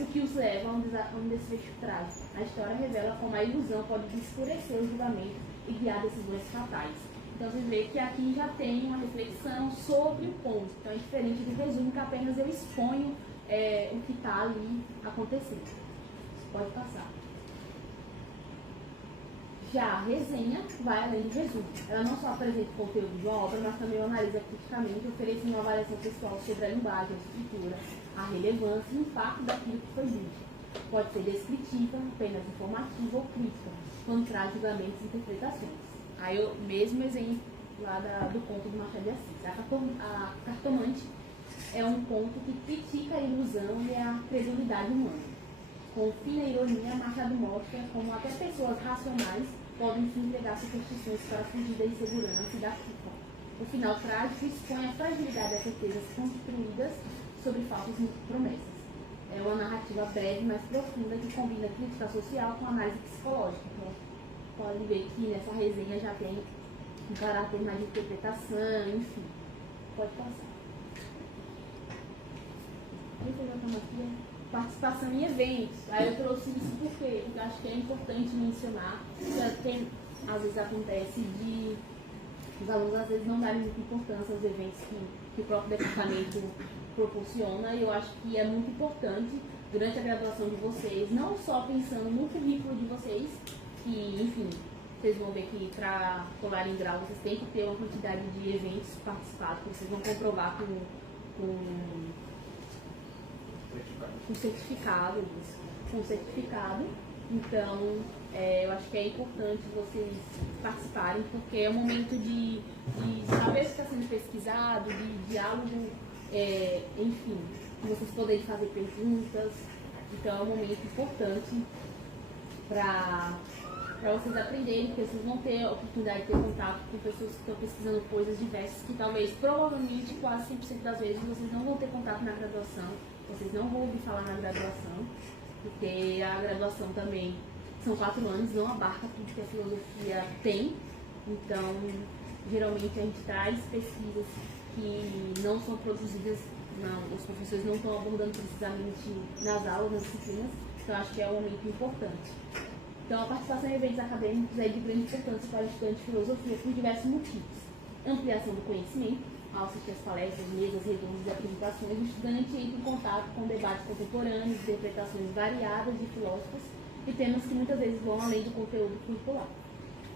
o que os leva a um desfecho trágico. A história revela como a ilusão pode escurecer o julgamento e guiar decisões fatais. Então, você vê que aqui já tem uma reflexão sobre o ponto. Então, é diferente do resumo, que apenas eu exponho o que está ali acontecendo. Pode passar. Já a resenha vai além do resumo. Ela não só apresenta o conteúdo de uma obra, mas também o analisa criticamente, oferecendo uma avaliação pessoal sobre a linguagem, a escritura, a relevância e o impacto daquilo que foi dito. Pode ser descritiva, apenas informativa ou crítica, quando traz julgamentos e interpretações. Aí o mesmo exemplo lá do conto do Machado de Assis. A cartomante é um conto que critica a ilusão e a credulidade humana. Com fina ironia, Machado mostra como até pessoas racionais podem se entregar a superstições para fugir da insegurança e da culpa. O final trágico expõe a fragilidade das certezas construídas sobre falsas promessas. É uma narrativa breve, mas profunda, que combina crítica social com análise psicológica. Então, pode ver que nessa resenha já tem um caráter mais de interpretação, enfim. Pode passar. Participação em eventos. Aí eu trouxe isso porque eu acho que é importante mencionar. Tem, às vezes acontece de os alunos às vezes não darem muita importância aos eventos que o próprio departamento proporciona, e eu acho que é muito importante durante a graduação de vocês, não só pensando no currículo de vocês, que, enfim, vocês vão ver que para colar em grau vocês têm que ter uma quantidade de eventos participados, que vocês vão comprovar com certificado, isso, com certificado. Então, eu acho que é importante vocês participarem, porque é um momento de saber o que está sendo pesquisado, de diálogo, enfim, vocês poderem fazer perguntas. Então, é um momento importante para vocês aprenderem, porque vocês vão ter a oportunidade de ter contato com pessoas que estão pesquisando coisas diversas, que talvez, provavelmente, quase 100% das vezes, vocês não vão ter contato na graduação, vocês não vão ouvir falar na graduação, porque a graduação também são 4 anos, não abarca tudo que a filosofia tem. Então, geralmente a gente traz pesquisas que não são produzidas, os professores não estão abordando precisamente nas aulas, nas disciplinas, então acho que é um momento importante. Então, a participação em eventos acadêmicos é de grande importância para o estudante de filosofia por diversos motivos. Ampliação do conhecimento, ao assistir às palestras, mesas redondas e apresentações, o estudante entra em contato com debates contemporâneos, interpretações variadas de filósofos e temas que muitas vezes vão além do conteúdo curricular.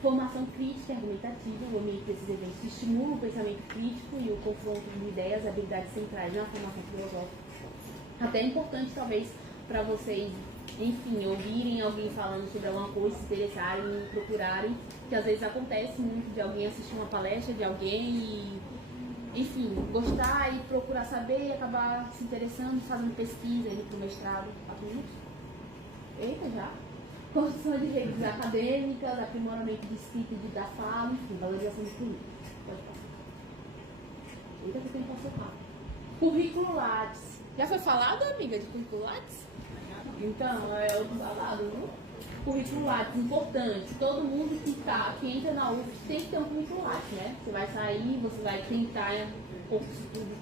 Formação crítica e argumentativa, o ambiente desses eventos estimula o pensamento crítico e o confronto de ideias, habilidades centrais na formação filosófica. Até é importante, talvez, para vocês, enfim, ouvirem alguém falando sobre alguma coisa, se interessarem e procurarem, que às vezes acontece muito de alguém assistir uma palestra de alguém e, enfim, gostar e procurar saber e acabar se interessando, fazendo pesquisa, indo para o mestrado. Eita, já? Construção de redes acadêmicas, aprimoramento de escrita e da fala, enfim, valorização do currículo. Pode passar. Eita, que tem que passar rápido. Currículo Lattes. Já foi falado, amiga, de currículo Lattes? Então, é o falado, viu? Currículo Lattes, importante. Todo mundo que entra na UF tem que ter um currículo Lattes, né? Você vai sair, você vai tentar concurso público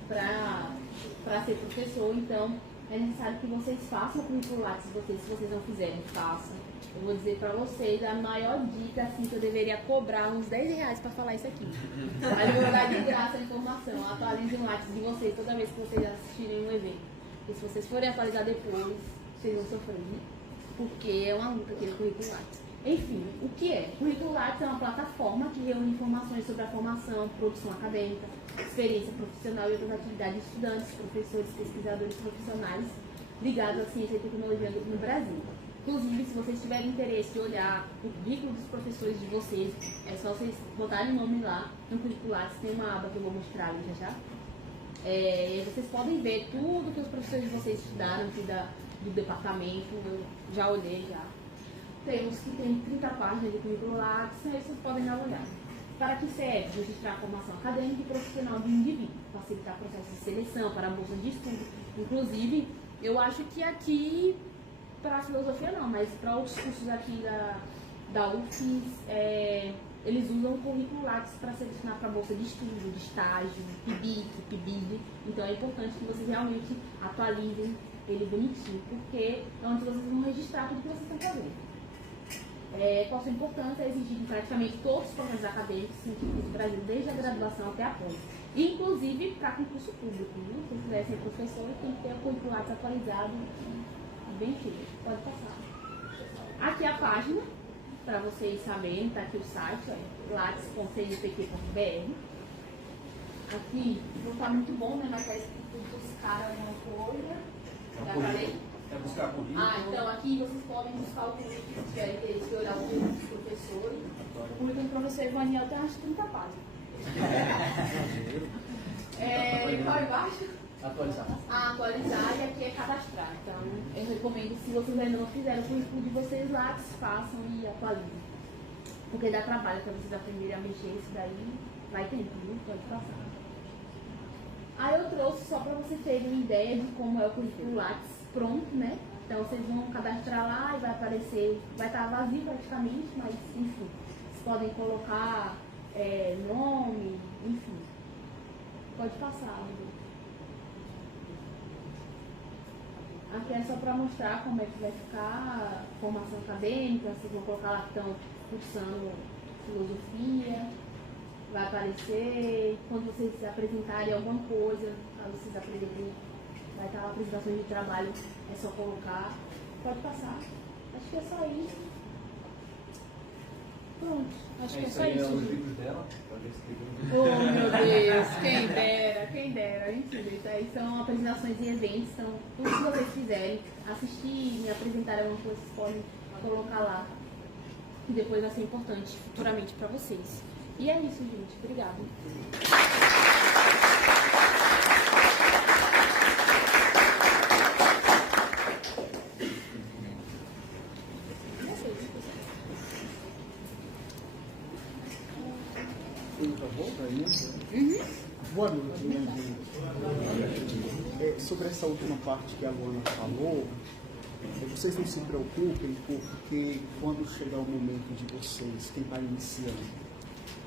para ser professor, então é necessário que vocês façam o currículo Lattes, se vocês não fizerem, façam. Eu vou dizer para vocês, a maior dica, assim, que eu deveria cobrar uns R$10 para falar isso aqui. Aí eu vou dar de graça a informação. Atualizem o Lattes de vocês toda vez que vocês assistirem um evento. E se vocês forem atualizar depois, vocês vão sofrer, né? Porque é uma luta aquele currículo Lattes. Enfim, o que é? O currículo Lattes é uma plataforma que reúne informações sobre a formação, produção acadêmica, experiência profissional e outras atividades de estudantes, professores, pesquisadores profissionais ligados à ciência e tecnologia no Brasil. Inclusive, se vocês tiverem interesse de olhar o currículo dos professores de vocês, é só vocês botarem o nome lá no currículo Lattes, tem uma aba que eu vou mostrar ali já. E vocês podem ver tudo que os professores de vocês estudaram aqui do departamento, eu já olhei já. Temos que tem 30 páginas de currículo Lattes, aí vocês podem dar uma olhada. Para que serve? Registrar a formação acadêmica e profissional do indivíduo, facilitar processos de seleção para a bolsa de estudo. Inclusive, eu acho que aqui, para a filosofia não, mas para outros cursos aqui da UFES, eles usam o currículo Lattes para selecionar para a bolsa de estudo, de estágio, PIBIC, PIBID. Então é importante que vocês realmente atualizem ele bonitinho, porque é onde vocês vão registrar tudo que vocês estão fazendo. Qual a sua importância? É exigido em praticamente todos os processos acadêmicos científicos do Brasil, desde a graduação até a pós. Inclusive para concurso público. Viu? Se você quiser ser professor, tem que ter o currículo Lattes atualizado, bem feito. Pode passar. Aqui a página, para vocês saberem, está aqui o site, lattes.cnpq.br. Aqui não está muito bom, né? Mas está escrito buscar alguma coisa. Já falei? É buscar currículo. Então aqui vocês podem buscar o currículo, se tiverem interesse de olhar o currículo dos professores. O currículo do professor Ivaniel tem umas 30 páginas. Qual embaixo? a atualizar e aqui é cadastrar. Então, eu recomendo, se vocês ainda não fizeram o currículo de vocês lá, que façam e atualizem. Porque dá trabalho para vocês aprenderem a mexer isso daí, vai tempo, viu? Pode passar. Aí eu trouxe só para vocês terem uma ideia de como é o currículo Lattes pronto, né? Então vocês vão cadastrar lá e vai aparecer, vai estar vazio praticamente, mas enfim, vocês podem colocar nome, enfim. Pode passar. Aqui é só para mostrar como é que vai ficar a formação acadêmica, vocês vão colocar lá que estão cursando filosofia, vai aparecer, quando vocês se apresentarem alguma coisa, para vocês aprenderem, vai estar a apresentação de trabalho, é só colocar, pode passar. Acho que é só isso. Pronto, acho que é só isso. Oh meu Deus, quem dera, mentira, isso aí são apresentações em eventos, então tudo que vocês fizerem, assistir, me apresentar alguma coisa, vocês podem colocar lá, que depois vai ser importante futuramente para vocês. E é isso, gente. Obrigada. Boa noite, minha gente. Sobre essa última parte que a Luana falou, vocês não se preocupem, porque quando chegar o momento de vocês, quem está iniciando,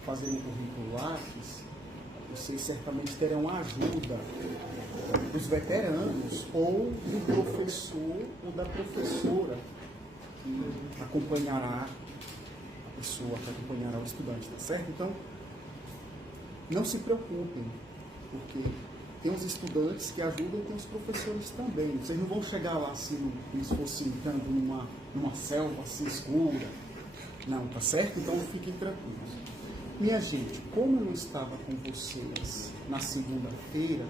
fazer um currículo Lattes, vocês certamente terão a ajuda dos veteranos ou do professor ou da professora que acompanhará a pessoa, que acompanhará o estudante, tá certo? Então, não se preocupem, porque tem os estudantes que ajudam e tem os professores também. Vocês não vão chegar lá assim, como se fosse entrando numa selva assim escura. Não, tá certo? Então fiquem tranquilos. Minha gente, como eu não estava com vocês na segunda-feira,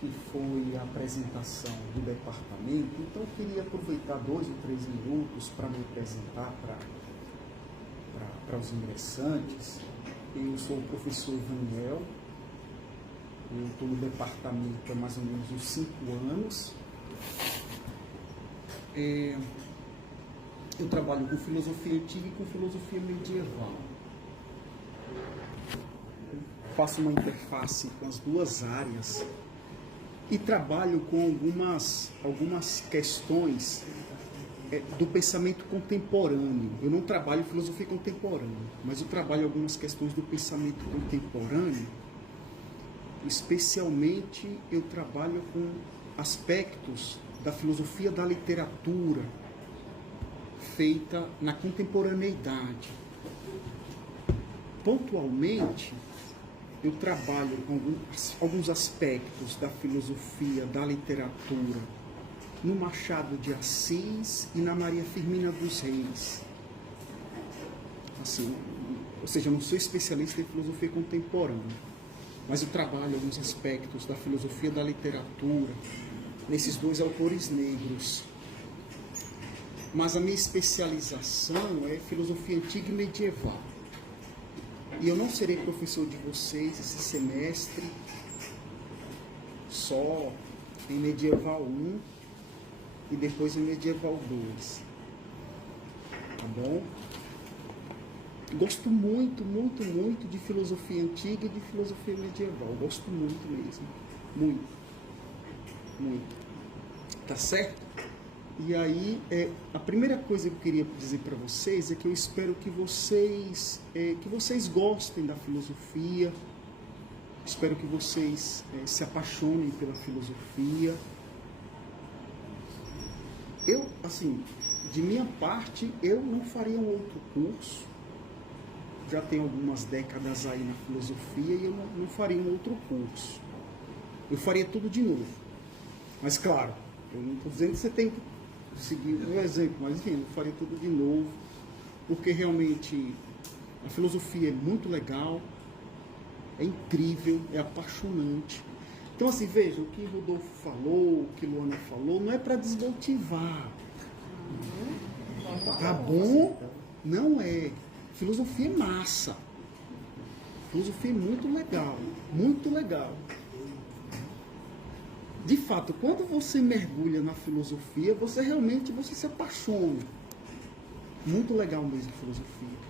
que foi a apresentação do departamento, então eu queria aproveitar 2 ou 3 minutos para me apresentar para os ingressantes. Eu sou o professor Daniel, eu estou no departamento há mais ou menos uns 5 anos. Eu trabalho com filosofia antiga e com filosofia medieval. Faço uma interface com as duas áreas e trabalho com algumas questões do pensamento contemporâneo. Eu não trabalho filosofia contemporânea, mas eu trabalho algumas questões do pensamento contemporâneo. Especialmente eu trabalho com aspectos da filosofia da literatura feita na contemporaneidade. Pontualmente, eu trabalho com alguns aspectos da filosofia da literatura no Machado de Assis e na Maria Firmina dos Reis. Assim, ou seja, eu não sou especialista em filosofia contemporânea, mas eu trabalho alguns aspectos da filosofia da literatura nesses 2 autores negros. Mas a minha especialização é filosofia antiga e medieval. E eu não serei professor de vocês esse semestre só em medieval 1 e depois em medieval 2. Tá bom? Gosto muito, muito, muito de filosofia antiga e de filosofia medieval. Gosto muito mesmo. Muito. Muito. Tá certo? E aí, a primeira coisa que eu queria dizer para vocês é que eu espero que vocês gostem da filosofia. Espero que vocês se apaixonem pela filosofia. Eu, assim, de minha parte, eu não faria um outro curso. Já tenho algumas décadas aí na filosofia e eu não faria um outro curso. Eu faria tudo de novo. Mas, claro, eu não estou dizendo que você tem que seguir o exemplo, mas, enfim, eu faria tudo de novo, porque realmente a filosofia é muito legal, é incrível, é apaixonante. Então, assim, veja, o que Rodolfo falou, o que Luana falou, não é para desmotivar. Tá bom? Não é. Filosofia é massa. Filosofia é muito legal. Muito legal. de fato, quando você mergulha na filosofia, você realmente se apaixona. Muito legal mesmo a filosofia.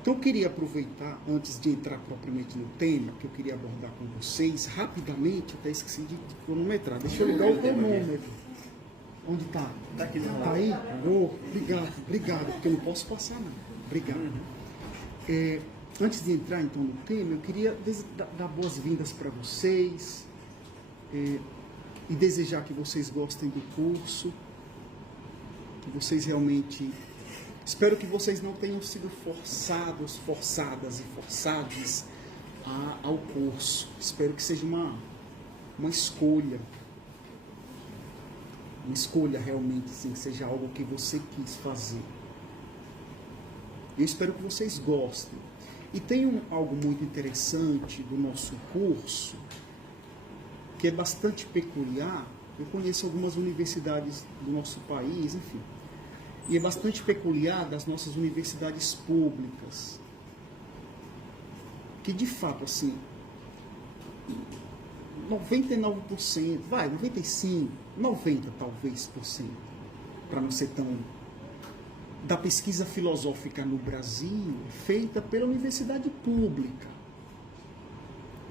Então eu queria aproveitar, antes de entrar propriamente no tema, que eu queria abordar com vocês, rapidamente, até esqueci de cronometrar. Deixa eu ligar o cronômetro. Onde está? Está aqui do lado. Está aí? Oh, obrigado, porque eu não posso passar não. Obrigado. Antes de entrar então no tema, eu queria dar boas-vindas para vocês e desejar que vocês gostem do curso, que vocês realmente... Espero que vocês não tenham sido forçadas e forçados ao curso. Espero que seja uma escolha. Uma escolha realmente, sim, que seja algo que você quis fazer. Eu espero que vocês gostem. E tem algo muito interessante do nosso curso, que é bastante peculiar. Eu conheço algumas universidades do nosso país, enfim. E é bastante peculiar das nossas universidades públicas. Que de fato, assim, 99%, 95%, 90% talvez por cento, para não ser tão... da pesquisa filosófica no Brasil, feita pela universidade pública.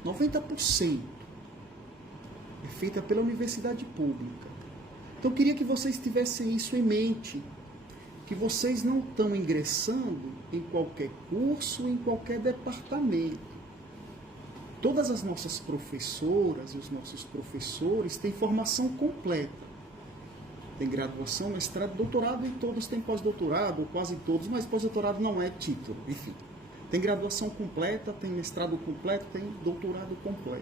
90% é feita pela universidade pública. Então eu queria que vocês tivessem isso em mente, que vocês não estão ingressando em qualquer curso, em qualquer departamento. Todas as nossas professoras e os nossos professores têm formação completa. Tem graduação, mestrado, doutorado, e todos têm pós-doutorado, ou quase todos, mas pós-doutorado não é título, enfim. Tem graduação completa, tem mestrado completo, tem doutorado completo.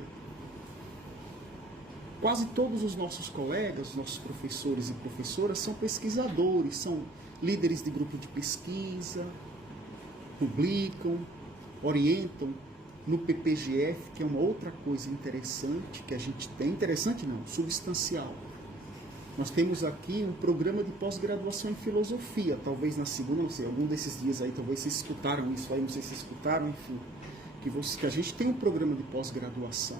Quase todos os nossos colegas, nossos professores e professoras, são pesquisadores, são líderes de grupo de pesquisa, publicam, orientam no PPGF, que é uma outra coisa interessante que a gente tem. Interessante não, substancial. Nós temos aqui um programa de pós-graduação em filosofia, talvez na segunda, não sei, algum desses dias aí, talvez vocês escutaram isso aí, não sei se vocês escutaram, enfim, que a gente tem um programa de pós-graduação.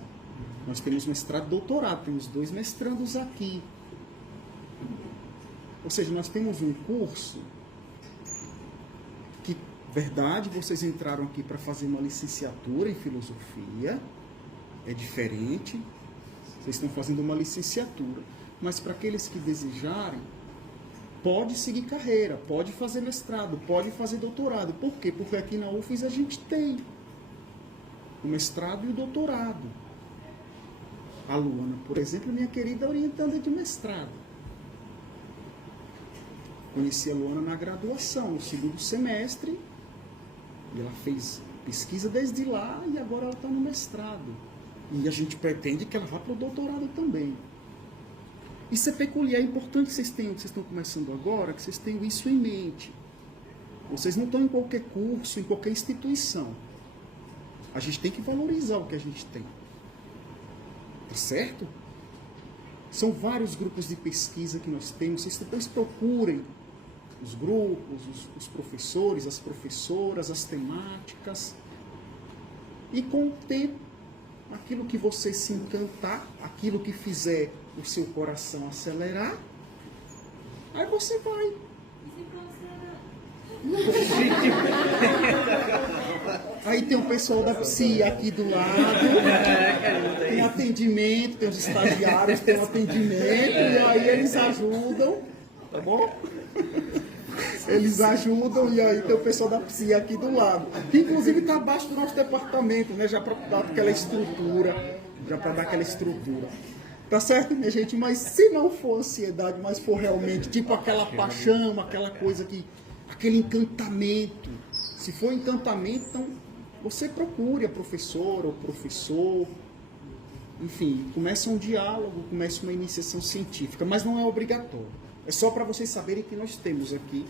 Nós temos mestrado e doutorado, temos 2 mestrandos aqui. Ou seja, nós temos um curso que, verdade, vocês entraram aqui para fazer uma licenciatura em filosofia, é diferente, vocês estão fazendo uma licenciatura. Mas para aqueles que desejarem, pode seguir carreira, pode fazer mestrado, pode fazer doutorado. Por quê? Porque aqui na UFES a gente tem o mestrado e o doutorado. A Luana, por exemplo, minha querida orientanda de mestrado. Conheci a Luana na graduação, no 2º semestre, e ela fez pesquisa desde lá e agora ela está no mestrado. E a gente pretende que ela vá para o doutorado também. Isso é peculiar, é importante que vocês estão começando agora, que vocês tenham isso em mente. Vocês não estão em qualquer curso, em qualquer instituição. A gente tem que valorizar o que a gente tem. Tá certo? São vários grupos de pesquisa que nós temos. Vocês depois procurem os grupos, os professores, as professoras, as temáticas. E com o tempo, aquilo que você se encantar, aquilo que fizer o seu coração acelerar, aí você vai. Aí tem o pessoal da psi aqui do lado, tem atendimento, tem os estagiários, tem o atendimento, e aí eles ajudam, tá bom? Eles ajudam, e aí tem o pessoal da psi aqui do lado, que inclusive está abaixo do nosso departamento, né? Já para dar aquela estrutura, Tá certo, minha gente? Mas se não for ansiedade, mas for realmente tipo aquela paixão, aquela coisa que... aquele encantamento. Se for encantamento, então você procure a professora ou professor. Enfim, começa um diálogo, começa uma iniciação científica, mas não é obrigatório. É só para vocês saberem que nós temos aqui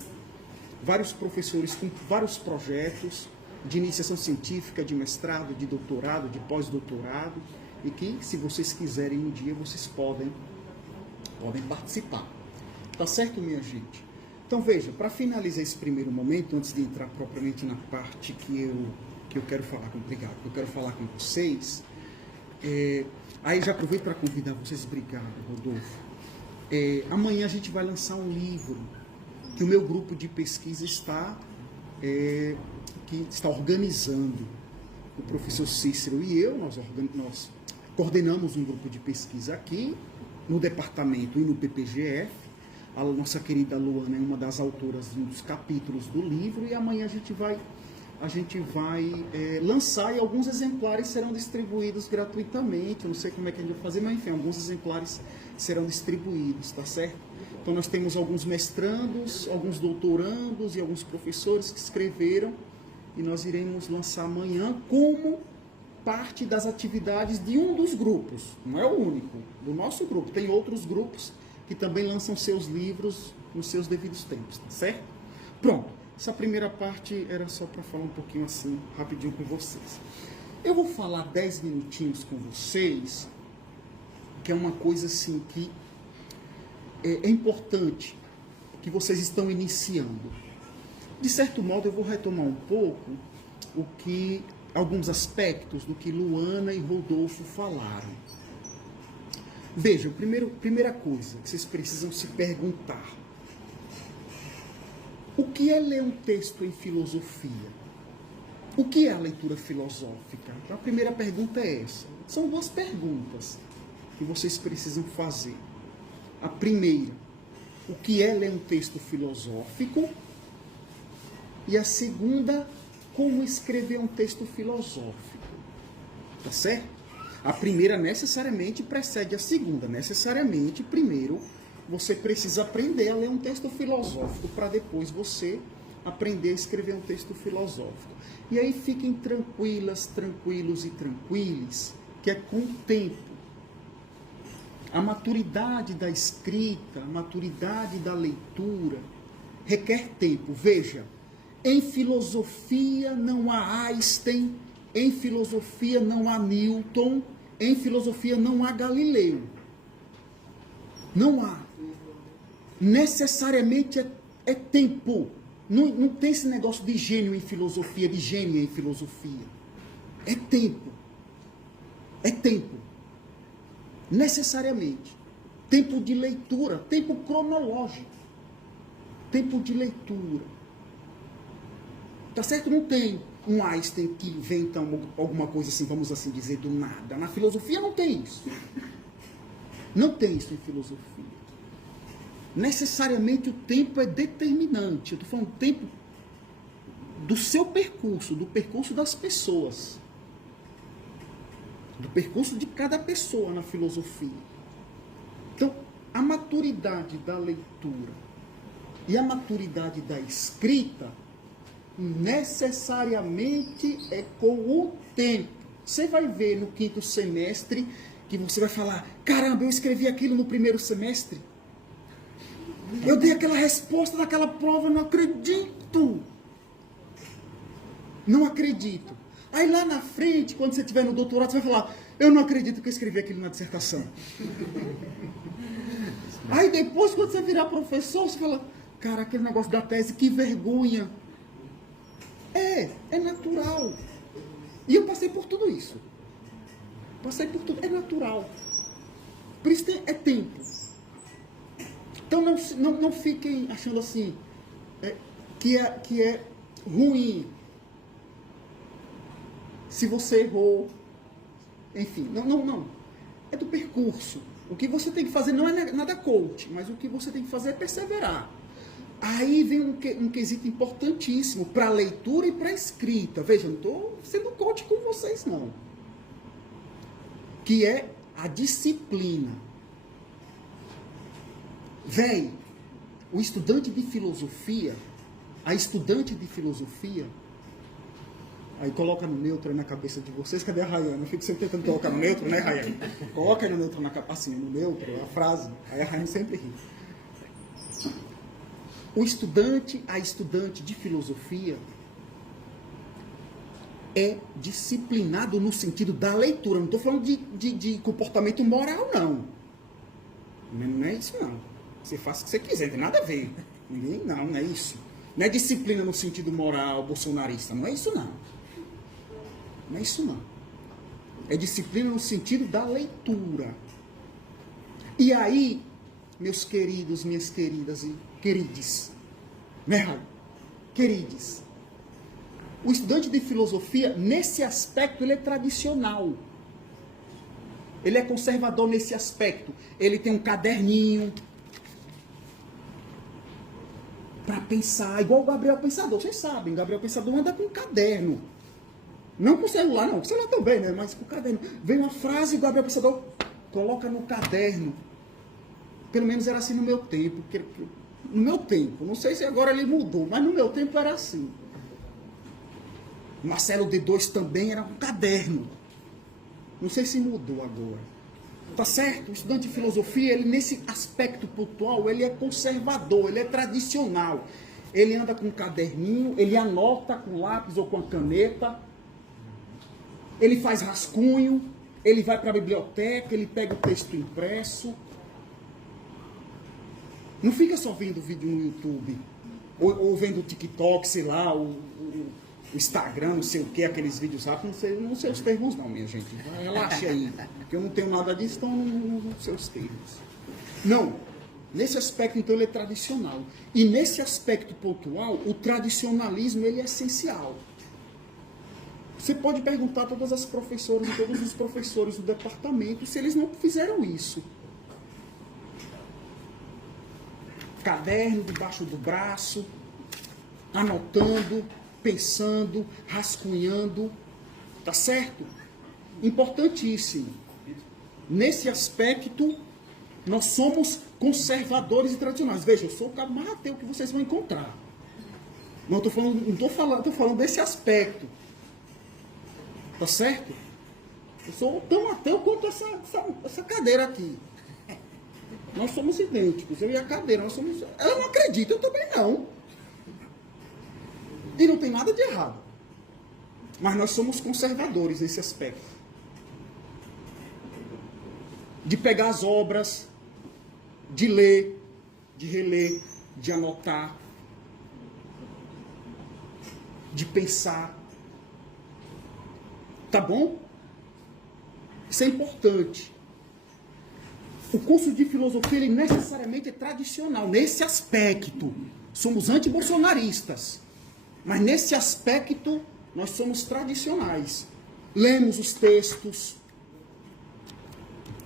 vários professores com vários projetos de iniciação científica, de mestrado, de doutorado, de pós-doutorado, e que, se vocês quiserem um dia, vocês podem participar. Tá certo, minha gente? Então, veja, para finalizar esse primeiro momento, antes de entrar propriamente na parte que eu quero falar com vocês, Aí já aproveito para convidar vocês. Obrigado, Rodolfo. Amanhã a gente vai lançar um livro que o meu grupo de pesquisa está organizando. O professor Cícero e eu, nós coordenamos um grupo de pesquisa aqui no departamento e no PPGF. A nossa querida Luana é uma das autoras de um dos capítulos do livro, e amanhã a gente vai lançar, e alguns exemplares serão distribuídos gratuitamente. Eu não sei como é que a gente vai fazer, mas enfim, alguns exemplares serão distribuídos, tá certo? Então nós temos alguns mestrandos, alguns doutorandos e alguns professores que escreveram, e nós iremos lançar amanhã como parte das atividades de um dos grupos. Não é o único, do nosso grupo. Tem outros grupos que também lançam seus livros nos seus devidos tempos, tá certo? Pronto, essa primeira parte era só para falar um pouquinho assim, rapidinho com vocês. Eu vou falar 10 minutinhos com vocês, que é uma coisa assim que é importante, que vocês estão iniciando. De certo modo, eu vou retomar um pouco alguns aspectos do que Luana e Rodolfo falaram. Veja, primeira coisa que vocês precisam se perguntar: o que é ler um texto em filosofia? O que é a leitura filosófica? Então, a primeira pergunta é essa. São duas perguntas que vocês precisam fazer. A primeira, o que é ler um texto filosófico? E a segunda, como escrever um texto filosófico. Tá certo? A primeira necessariamente precede a segunda. Necessariamente, primeiro, você precisa aprender a ler um texto filosófico para depois você aprender a escrever um texto filosófico. E aí fiquem tranquilas, tranquilos e tranquiles, que é com o tempo. A maturidade da escrita, a maturidade da leitura requer tempo. Veja, em filosofia não há Einstein, em filosofia não há Newton, em filosofia não há Galileu. Não há. Necessariamente é tempo. Não tem esse negócio de gênio em filosofia, de gênia em filosofia. É tempo. É tempo. Necessariamente. Tempo de leitura, tempo cronológico. Tempo de leitura. Tá certo? Não tem um Einstein que inventa alguma coisa assim, vamos assim dizer, do nada. Na filosofia não tem isso. Não tem isso em filosofia. Necessariamente o tempo é determinante. Eu estou falando do tempo do seu percurso, do percurso das pessoas. Do percurso de cada pessoa na filosofia. Então, a maturidade da leitura e a maturidade da escrita necessariamente é com o tempo. Você vai ver no 5º semestre que você vai falar: caramba, eu escrevi aquilo no 1º semestre. Eu dei aquela resposta daquela prova, não acredito. Não acredito. Aí lá na frente, quando você estiver no doutorado, você vai falar: eu não acredito que eu escrevi aquilo na dissertação. Aí depois, quando você virar professor, você fala: cara, aquele negócio da tese, que vergonha. É natural. E eu passei por tudo isso. Passei por tudo. É natural. Por isso é tempo. Então não fiquem achando assim que é ruim se você errou. Enfim, não. É do percurso. O que você tem que fazer não é nada coach, mas o que você tem que fazer é perseverar. Aí vem um quesito importantíssimo para a leitura e para a escrita. Veja, não estou sendo coach com vocês, não. Que é a disciplina. Véi, o estudante de filosofia, a estudante de filosofia, aí coloca no neutro aí na cabeça de vocês. Cadê a Rayane? Eu fico sempre tentando colocar no neutro, né, Rayane? Coloca aí no neutro, assim, no neutro, a frase. Aí a Rayane sempre ri. O estudante, a estudante de filosofia é disciplinado no sentido da leitura. Não estou falando de comportamento moral, não. Não é isso, não. Você faz o que você quiser, não tem nada a ver. Não é isso. Não é disciplina no sentido moral bolsonarista. Não é isso, não. Não é isso, não. É disciplina no sentido da leitura. E aí, meus queridos, minhas queridas e querides, né? Querides, o estudante de filosofia, nesse aspecto, ele é tradicional. Ele é conservador nesse aspecto. Ele tem um caderninho para pensar, igual o Gabriel Pensador. Vocês sabem, Gabriel Pensador anda com um caderno. Não com o celular, não. Com o celular também, né? Mas com o caderno. Vem uma frase e o Gabriel Pensador coloca no caderno. Pelo menos era assim no meu tempo. No meu tempo. Não sei se agora ele mudou, mas no meu tempo era assim. Marcelo D2 também era um caderno. Não sei se mudou agora. Tá certo? O estudante de filosofia, ele nesse aspecto pontual, ele é conservador, ele é tradicional. Ele anda com um caderninho, ele anota com lápis ou com a caneta. Ele faz rascunho, ele vai para a biblioteca, ele pega o texto impresso. Não fica só vendo vídeo no YouTube, ou vendo o TikTok, sei lá, o Instagram, não sei o que, aqueles vídeos rápidos, não sei os termos não, minha gente. Relaxe aí, porque eu não tenho nada disso, então não sei os termos. Não, nesse aspecto, então, ele é tradicional. E nesse aspecto pontual, o tradicionalismo, ele é essencial. Você pode perguntar a todas as professoras e todos os professores do departamento se eles não fizeram isso. Caderno debaixo do braço, anotando, pensando, rascunhando, tá certo? Importantíssimo. Nesse aspecto, nós somos conservadores e tradicionais. Veja, eu sou o cara mais ateu que vocês vão encontrar. Não estou falando desse aspecto. Tá certo? Eu sou tão ateu quanto essa cadeira aqui. Nós somos idênticos, eu e a cadeira, nós somos... Ela não acredita, eu também não. E não tem nada de errado. Mas nós somos conservadores nesse aspecto. De pegar as obras, de ler, de reler, de anotar, de pensar. Tá bom? Isso é importante. O curso de filosofia, ele necessariamente é tradicional. Nesse aspecto, somos antibolsonaristas. Mas nesse aspecto, nós somos tradicionais. Lemos os textos,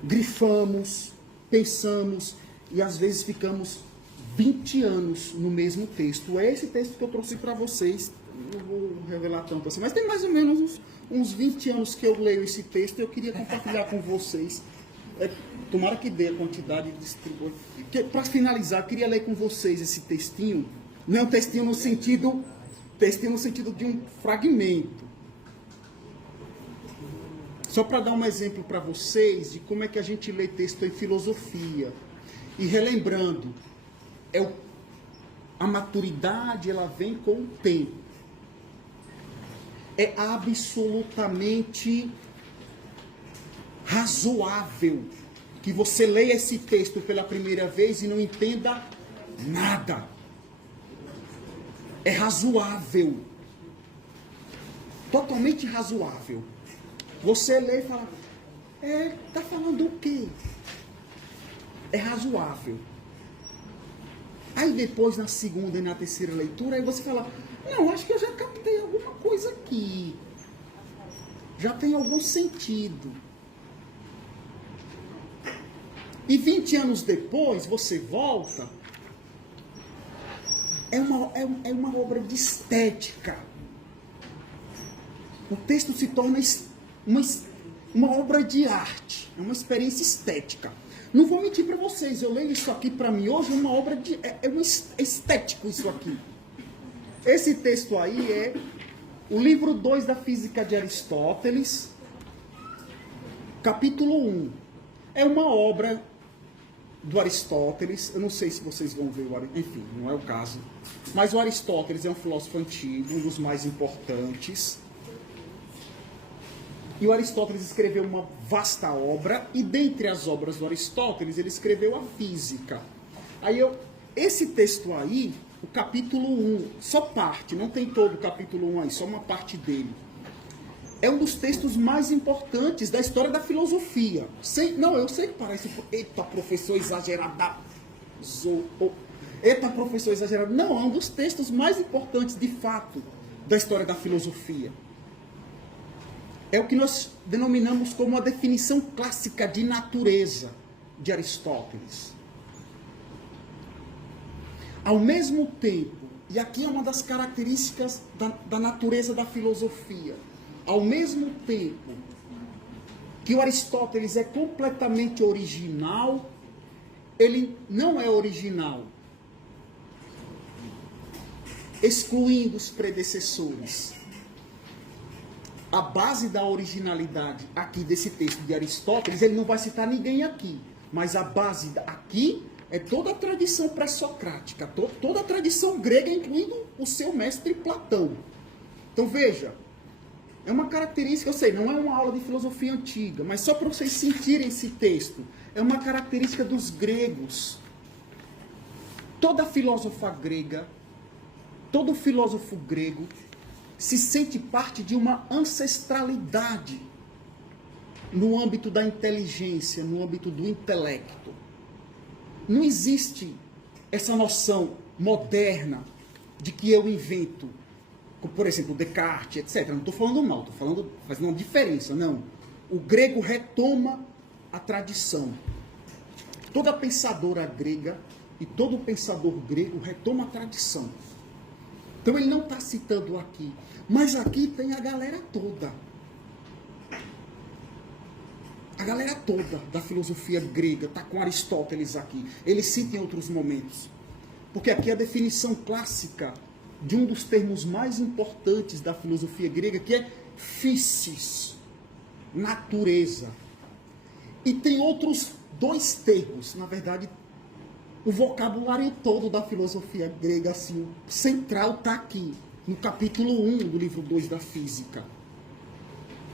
grifamos, pensamos, e às vezes ficamos 20 anos no mesmo texto. É esse texto que eu trouxe para vocês. Não vou revelar tanto assim, mas tem mais ou menos uns 20 anos que eu leio esse texto e eu queria compartilhar com vocês. Tomara que dê a quantidade de distribuir. Para finalizar, eu queria ler com vocês esse textinho. Não é um textinho no sentido de um fragmento. Só para dar um exemplo para vocês de como é que a gente lê texto em filosofia. E relembrando, a maturidade ela vem com o tempo. É absolutamente razoável que você leia esse texto pela primeira vez e não entenda nada. É razoável. Totalmente razoável. Você lê e fala, tá falando o quê? É razoável. Aí depois, na segunda e na terceira leitura, aí você fala, não, acho que eu já captei alguma coisa aqui. Já tem algum sentido. E 20 anos depois, você volta, é uma obra de estética. O texto se torna uma obra de arte, é uma experiência estética. Não vou mentir para vocês, eu leio isso aqui para mim hoje, uma obra de... É estético isso aqui. Esse texto aí é o livro 2 da Física de Aristóteles, capítulo 1. É uma obra do Aristóteles, eu não sei se vocês vão ver, enfim, não é o caso. Mas o Aristóteles é um filósofo antigo, um dos mais importantes. E o Aristóteles escreveu uma vasta obra, e dentre as obras do Aristóteles, ele escreveu a Física. Esse texto aí, o capítulo 1, só parte, não tem todo o capítulo 1 aí, só uma parte dele. é um dos textos mais importantes da história da filosofia. Não, eu sei que parece... Eita, professor exagerado. Eita, professor exagerado. Não, é um dos textos mais importantes, de fato, da história da filosofia. É o que nós denominamos como a definição clássica de natureza de Aristóteles. Ao mesmo tempo, e aqui é uma das características da natureza da filosofia, ao mesmo tempo que o Aristóteles é completamente original, ele não é original, excluindo os predecessores. A base da originalidade aqui desse texto de Aristóteles, ele não vai citar ninguém aqui, mas a base aqui é toda a tradição pré-socrática, toda a tradição grega, incluindo o seu mestre Platão. Então veja, é uma característica, eu sei, não é uma aula de filosofia antiga, mas só para vocês sentirem esse texto, é uma característica dos gregos. Toda filósofa grega, todo filósofo grego se sente parte de uma ancestralidade no âmbito da inteligência, no âmbito do intelecto. Não existe essa noção moderna de que eu invento, como, por exemplo, Descartes, etc. Não estou falando mal, estou falando fazendo uma diferença, não. O grego retoma a tradição. Toda pensadora grega e todo pensador grego retoma a tradição. Então ele não está citando aqui, mas aqui tem a galera toda. A galera toda da filosofia grega está com Aristóteles aqui. Ele cita em outros momentos. Porque aqui é a definição clássica de um dos termos mais importantes da filosofia grega, que é physis, natureza. E tem outros dois termos, na verdade, o vocabulário todo da filosofia grega, assim, o central está aqui, no capítulo 1 do livro 2 da Física.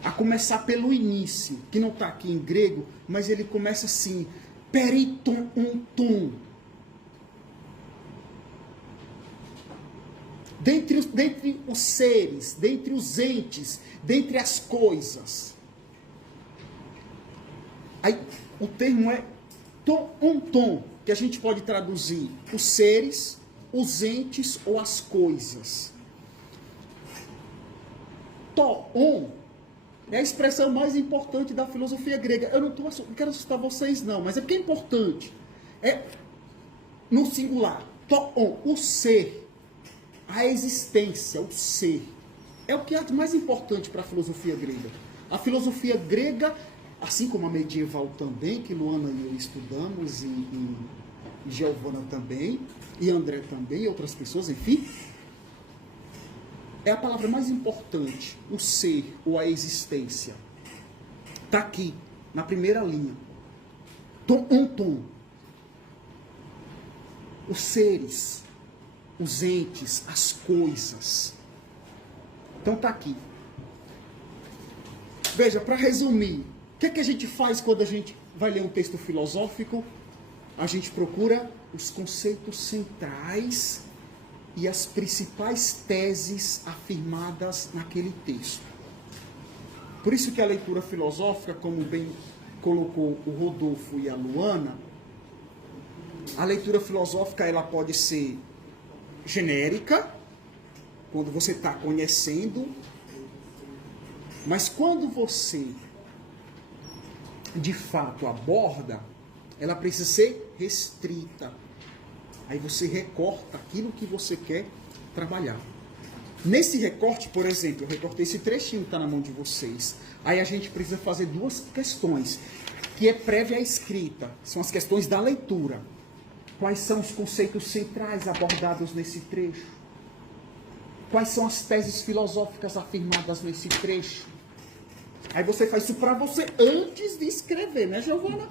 A começar pelo início, que não está aqui em grego, mas ele começa assim, periton untum. Dentre os seres, dentre os entes, dentre as coisas. Aí o termo é ton, que a gente pode traduzir os seres, os entes ou as coisas. Toon é a expressão mais importante da filosofia grega. Eu não quero assustar vocês não, mas é porque é importante. É no singular, toon, o ser, a existência, o ser. É o que é mais importante para a filosofia grega. A filosofia grega, assim como a medieval também, que Luana e eu estudamos, e Giovana também, e André também, e outras pessoas, enfim, é a palavra mais importante, o ser ou a existência. Está aqui, na primeira linha. Tom. Os seres, os entes, as coisas. Então está aqui. Veja, para resumir, o que é que a gente faz quando a gente vai ler um texto filosófico? A gente procura os conceitos centrais e as principais teses afirmadas naquele texto. Por isso que a leitura filosófica, como bem colocou o Rodolfo e a Luana, a leitura filosófica ela pode ser genérica, quando você está conhecendo, mas quando você de fato aborda, ela precisa ser restrita. Aí você recorta aquilo que você quer trabalhar. Nesse recorte, por exemplo, eu recortei esse trechinho que está na mão de vocês. Aí a gente precisa fazer duas questões, que é prévia à escrita. São as questões da leitura. Quais são os conceitos centrais abordados nesse trecho? Quais são as teses filosóficas afirmadas nesse trecho? Aí você faz isso para você antes de escrever, né, Giovana?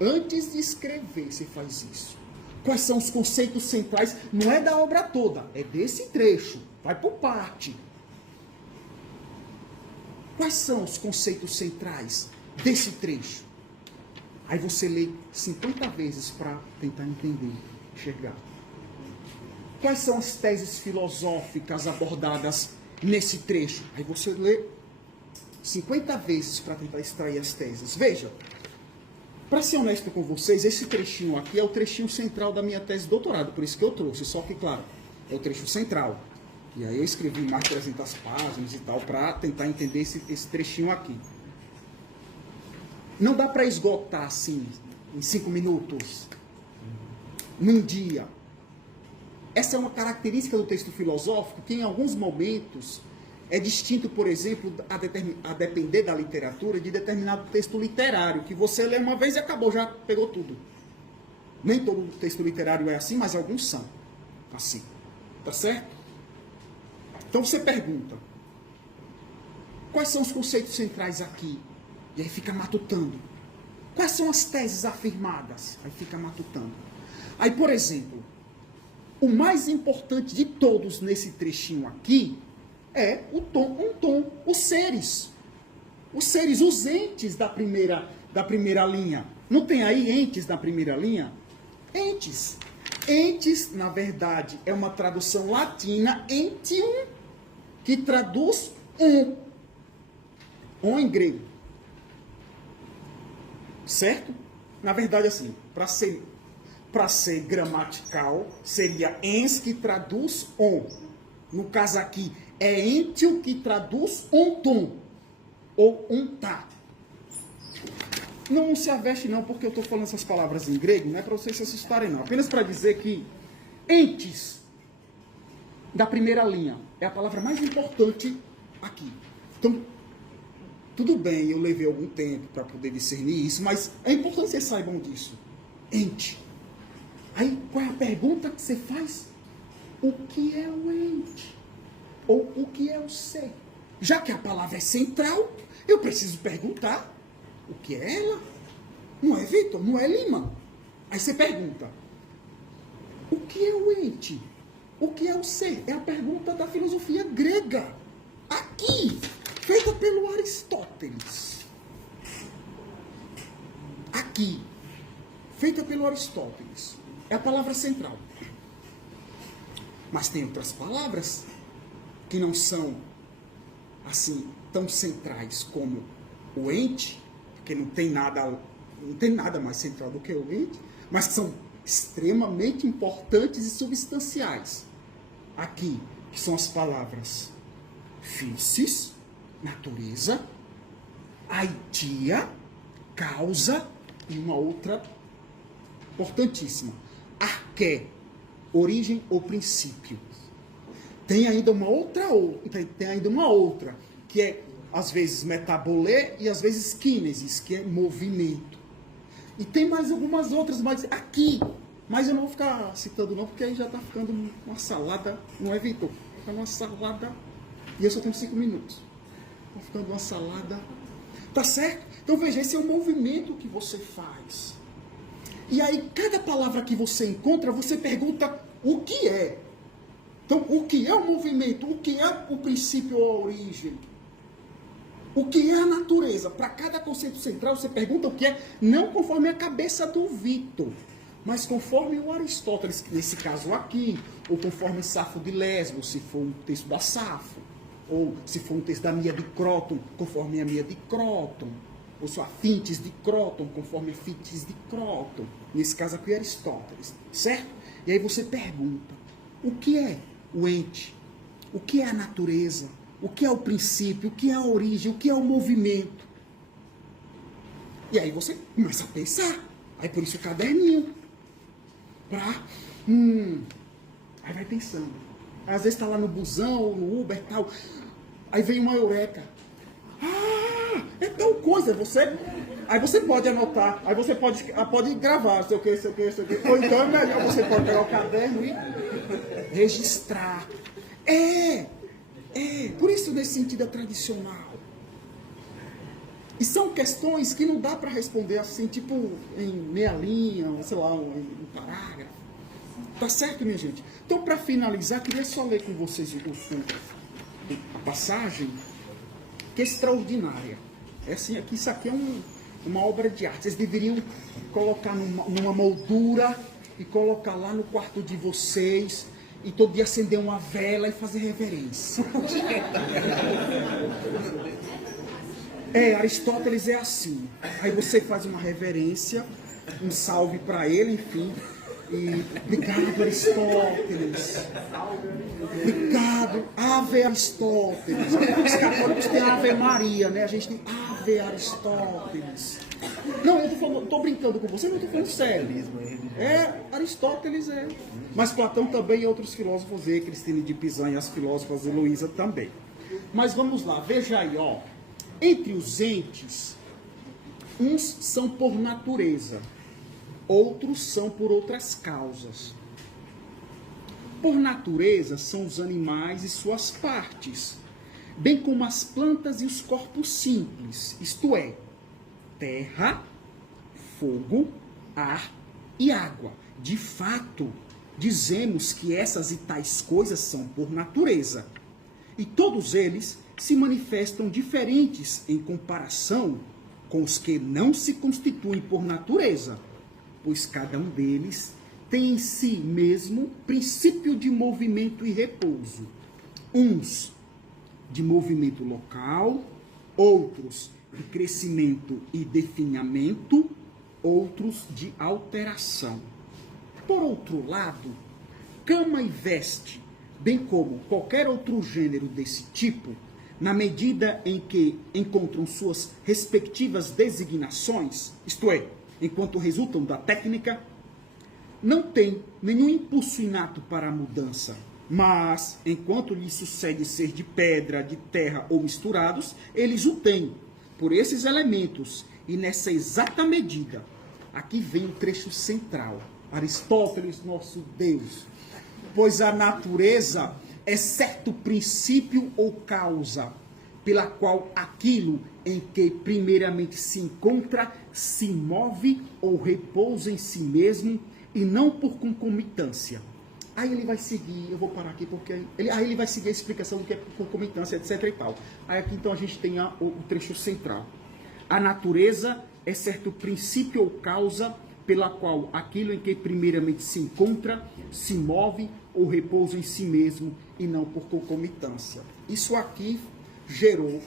Antes de escrever, você faz isso. Quais são os conceitos centrais? Não é da obra toda, é desse trecho. Vai por parte. Quais são os conceitos centrais desse trecho? Aí você lê 50 vezes para tentar entender, enxergar. Quais são as teses filosóficas abordadas nesse trecho? Aí você lê 50 vezes para tentar extrair as teses. Veja, para ser honesto com vocês, esse trechinho aqui é o trechinho central da minha tese de doutorado, por isso que eu trouxe, só que, claro, é o trecho central. E aí eu escrevi mais de 300 páginas e tal, para tentar entender esse trechinho aqui. Não dá para esgotar assim, em 5 minutos, num dia. Essa é uma característica do texto filosófico que em alguns momentos é distinto, por exemplo, a depender da literatura, de determinado texto literário, que você lê uma vez e acabou, já pegou tudo. Nem todo texto literário é assim, mas alguns são assim. Tá certo? Então você pergunta, quais são os conceitos centrais aqui? E aí fica matutando. Quais são as teses afirmadas? Aí fica matutando. Aí, por exemplo, o mais importante de todos nesse trechinho aqui é um tom, os seres. Os seres, os entes da primeira linha. Não tem aí entes na primeira linha? Entes. Entes, na verdade, é uma tradução latina, entium, que traduz um em grego. Certo? Na verdade, assim, para ser gramatical, seria ens que traduz on. No caso aqui, é entio que traduz onton, ou ontá. Não se aveste não, porque eu estou falando essas palavras em grego, não é para vocês se assustarem não. Apenas para dizer que entes, da primeira linha, é a palavra mais importante aqui. Então, tudo bem, eu levei algum tempo para poder discernir isso, mas é importante que vocês saibam disso. Ente. Aí, qual é a pergunta que você faz? O que é o ente? Ou o que é o ser? Já que a palavra é central, eu preciso perguntar o que é ela. Não é Vitor? Não é Lima? Aí você pergunta, o que é o ente? O que é o ser? É a pergunta da filosofia grega. Aqui, feita pelo Aristóteles. Aqui, feita pelo Aristóteles. É a palavra central. Mas tem outras palavras que não são, assim, tão centrais como o ente, porque não tem nada mais central do que o ente, mas que são extremamente importantes e substanciais. Aqui, que são as palavras physis, natureza, aitia, causa, e uma outra importantíssima, arqué, origem ou princípio. Tem ainda uma outra, que é, às vezes, metabolê e, às vezes, kínesis, que é movimento. E tem mais algumas outras, mas aqui, mas eu não vou ficar citando não, porque aí já está ficando uma salada, não é, Vitor? Está uma salada, e eu só tenho 5 minutos. Está ficando uma salada, tá certo? Então, veja, esse é o movimento que você faz. E aí, cada palavra que você encontra, você pergunta o que é. Então, o que é o movimento? O que é o princípio ou a origem? O que é a natureza? Para cada conceito central, você pergunta o que é, não conforme a cabeça do Vitor, mas conforme o Aristóteles, nesse caso aqui, ou conforme Safo de Lesbos, se for um texto da Safo, ou se for um texto da Mia de Cróton, conforme a Mia de Cróton, ou sua Fintes de Cróton, conforme a Fintes de Cróton, nesse caso aqui Aristóteles, certo? E aí você pergunta, o que é o ente? O que é a natureza? O que é o princípio? O que é a origem? O que é o movimento? E aí você começa a pensar. Aí por isso o caderninho. Aí vai pensando. Às vezes está lá no busão, no Uber e tal. Aí vem uma eureka. Ah, é tal coisa. Aí você pode anotar. Aí você pode gravar. Sei o que. Ou então é melhor, você pode pegar o caderno e registrar. Por isso nesse sentido é tradicional. E são questões que não dá para responder assim, tipo, em meia linha, sei lá, um parágrafo. Tá certo, minha gente? Então, para finalizar, queria só ler com vocês a passagem, que é extraordinária. É assim, isso aqui é uma obra de arte. Vocês deveriam colocar numa moldura e colocar lá no quarto de vocês e todo dia acender uma vela e fazer reverência. Aristóteles é assim. Aí você faz uma reverência, um salve para ele, enfim. E obrigado, Aristóteles. Obrigado, Ave Aristóteles. Os católicos têm Ave Maria, né? A gente tem Ave Aristóteles. Não, eu tô brincando com você, não estou falando sério. Aristóteles é. Mas Platão também e outros filósofos, Cristine de Pizan e as filósofas Heloísa também. Mas vamos lá, veja aí, ó. Entre os entes, uns são por natureza, outros são por outras causas. Por natureza são os animais e suas partes, bem como as plantas e os corpos simples, isto é, terra, fogo, ar e água. De fato, dizemos que essas e tais coisas são por natureza, e todos eles se manifestam diferentes em comparação com os que não se constituem por natureza, pois cada um deles tem em si mesmo princípio de movimento e repouso. Uns de movimento local, outros de crescimento e definhamento, outros de alteração. Por outro lado, cama e veste, bem como qualquer outro gênero desse tipo, na medida em que encontram suas respectivas designações, isto é, enquanto resultam da técnica, não tem nenhum impulso inato para a mudança, mas, enquanto lhes sucede ser de pedra, de terra ou misturados, eles o têm, por esses elementos, e nessa exata medida. Aqui vem o trecho central. Aristóteles, nosso Deus. Pois a natureza é certo princípio ou causa, pela qual aquilo em que primeiramente se encontra se move ou repousa em si mesmo, e não por concomitância. Aí ele vai seguir, eu vou parar aqui porque aí ele vai seguir a explicação do que é concomitância, etc e tal. Aí aqui então a gente tem o trecho central. A natureza é certo princípio ou causa pela qual aquilo em que primeiramente se encontra se move ou repousa em si mesmo e não por concomitância. Isso aqui gerou,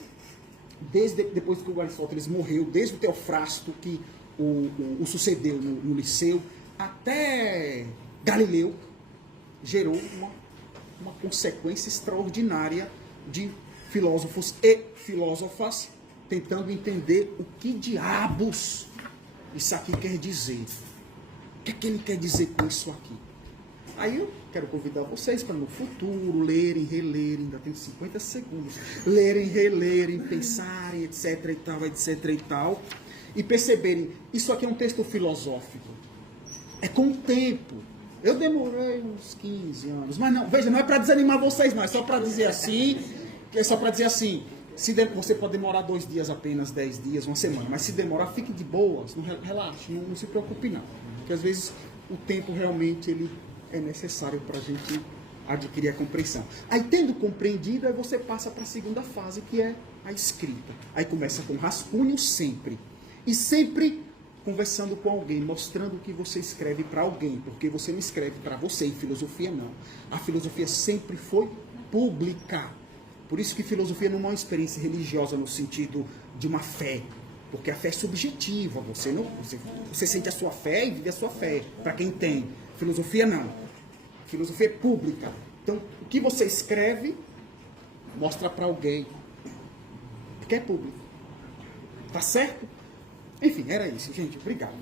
depois que o Aristóteles morreu, desde o Teofrasto que o sucedeu no Liceu, até Galileu, gerou uma consequência extraordinária de filósofos e filósofas tentando entender o que diabos isso aqui quer dizer. O que é que ele quer dizer com isso aqui? Aí eu quero convidar vocês para no futuro lerem, relerem, ainda tem 50 segundos, lerem, relerem, pensarem, etc e tal, e perceberem, isso aqui é um texto filosófico. É com o tempo. Eu demorei uns 15 anos, mas não, veja, não é para desanimar vocês não, é só para dizer assim, você pode demorar 2 dias apenas, 10 dias, uma semana, mas se demorar, fique de boas, não, relaxe, não se preocupe não, porque às vezes o tempo realmente ele é necessário para a gente adquirir a compreensão. Aí tendo compreendido, aí você passa para a segunda fase, que é a escrita. Aí começa com rascunho sempre, e sempre conversando com alguém, mostrando o que você escreve para alguém, porque você não escreve para você, em filosofia não. A filosofia sempre foi pública. Por isso que filosofia não é uma experiência religiosa no sentido de uma fé, porque a fé é subjetiva, você sente a sua fé e vive a sua fé, para quem tem. Filosofia não. Filosofia é pública. Então, o que você escreve, mostra para alguém, porque é público. Tá certo? Enfim, era isso, gente. Obrigado.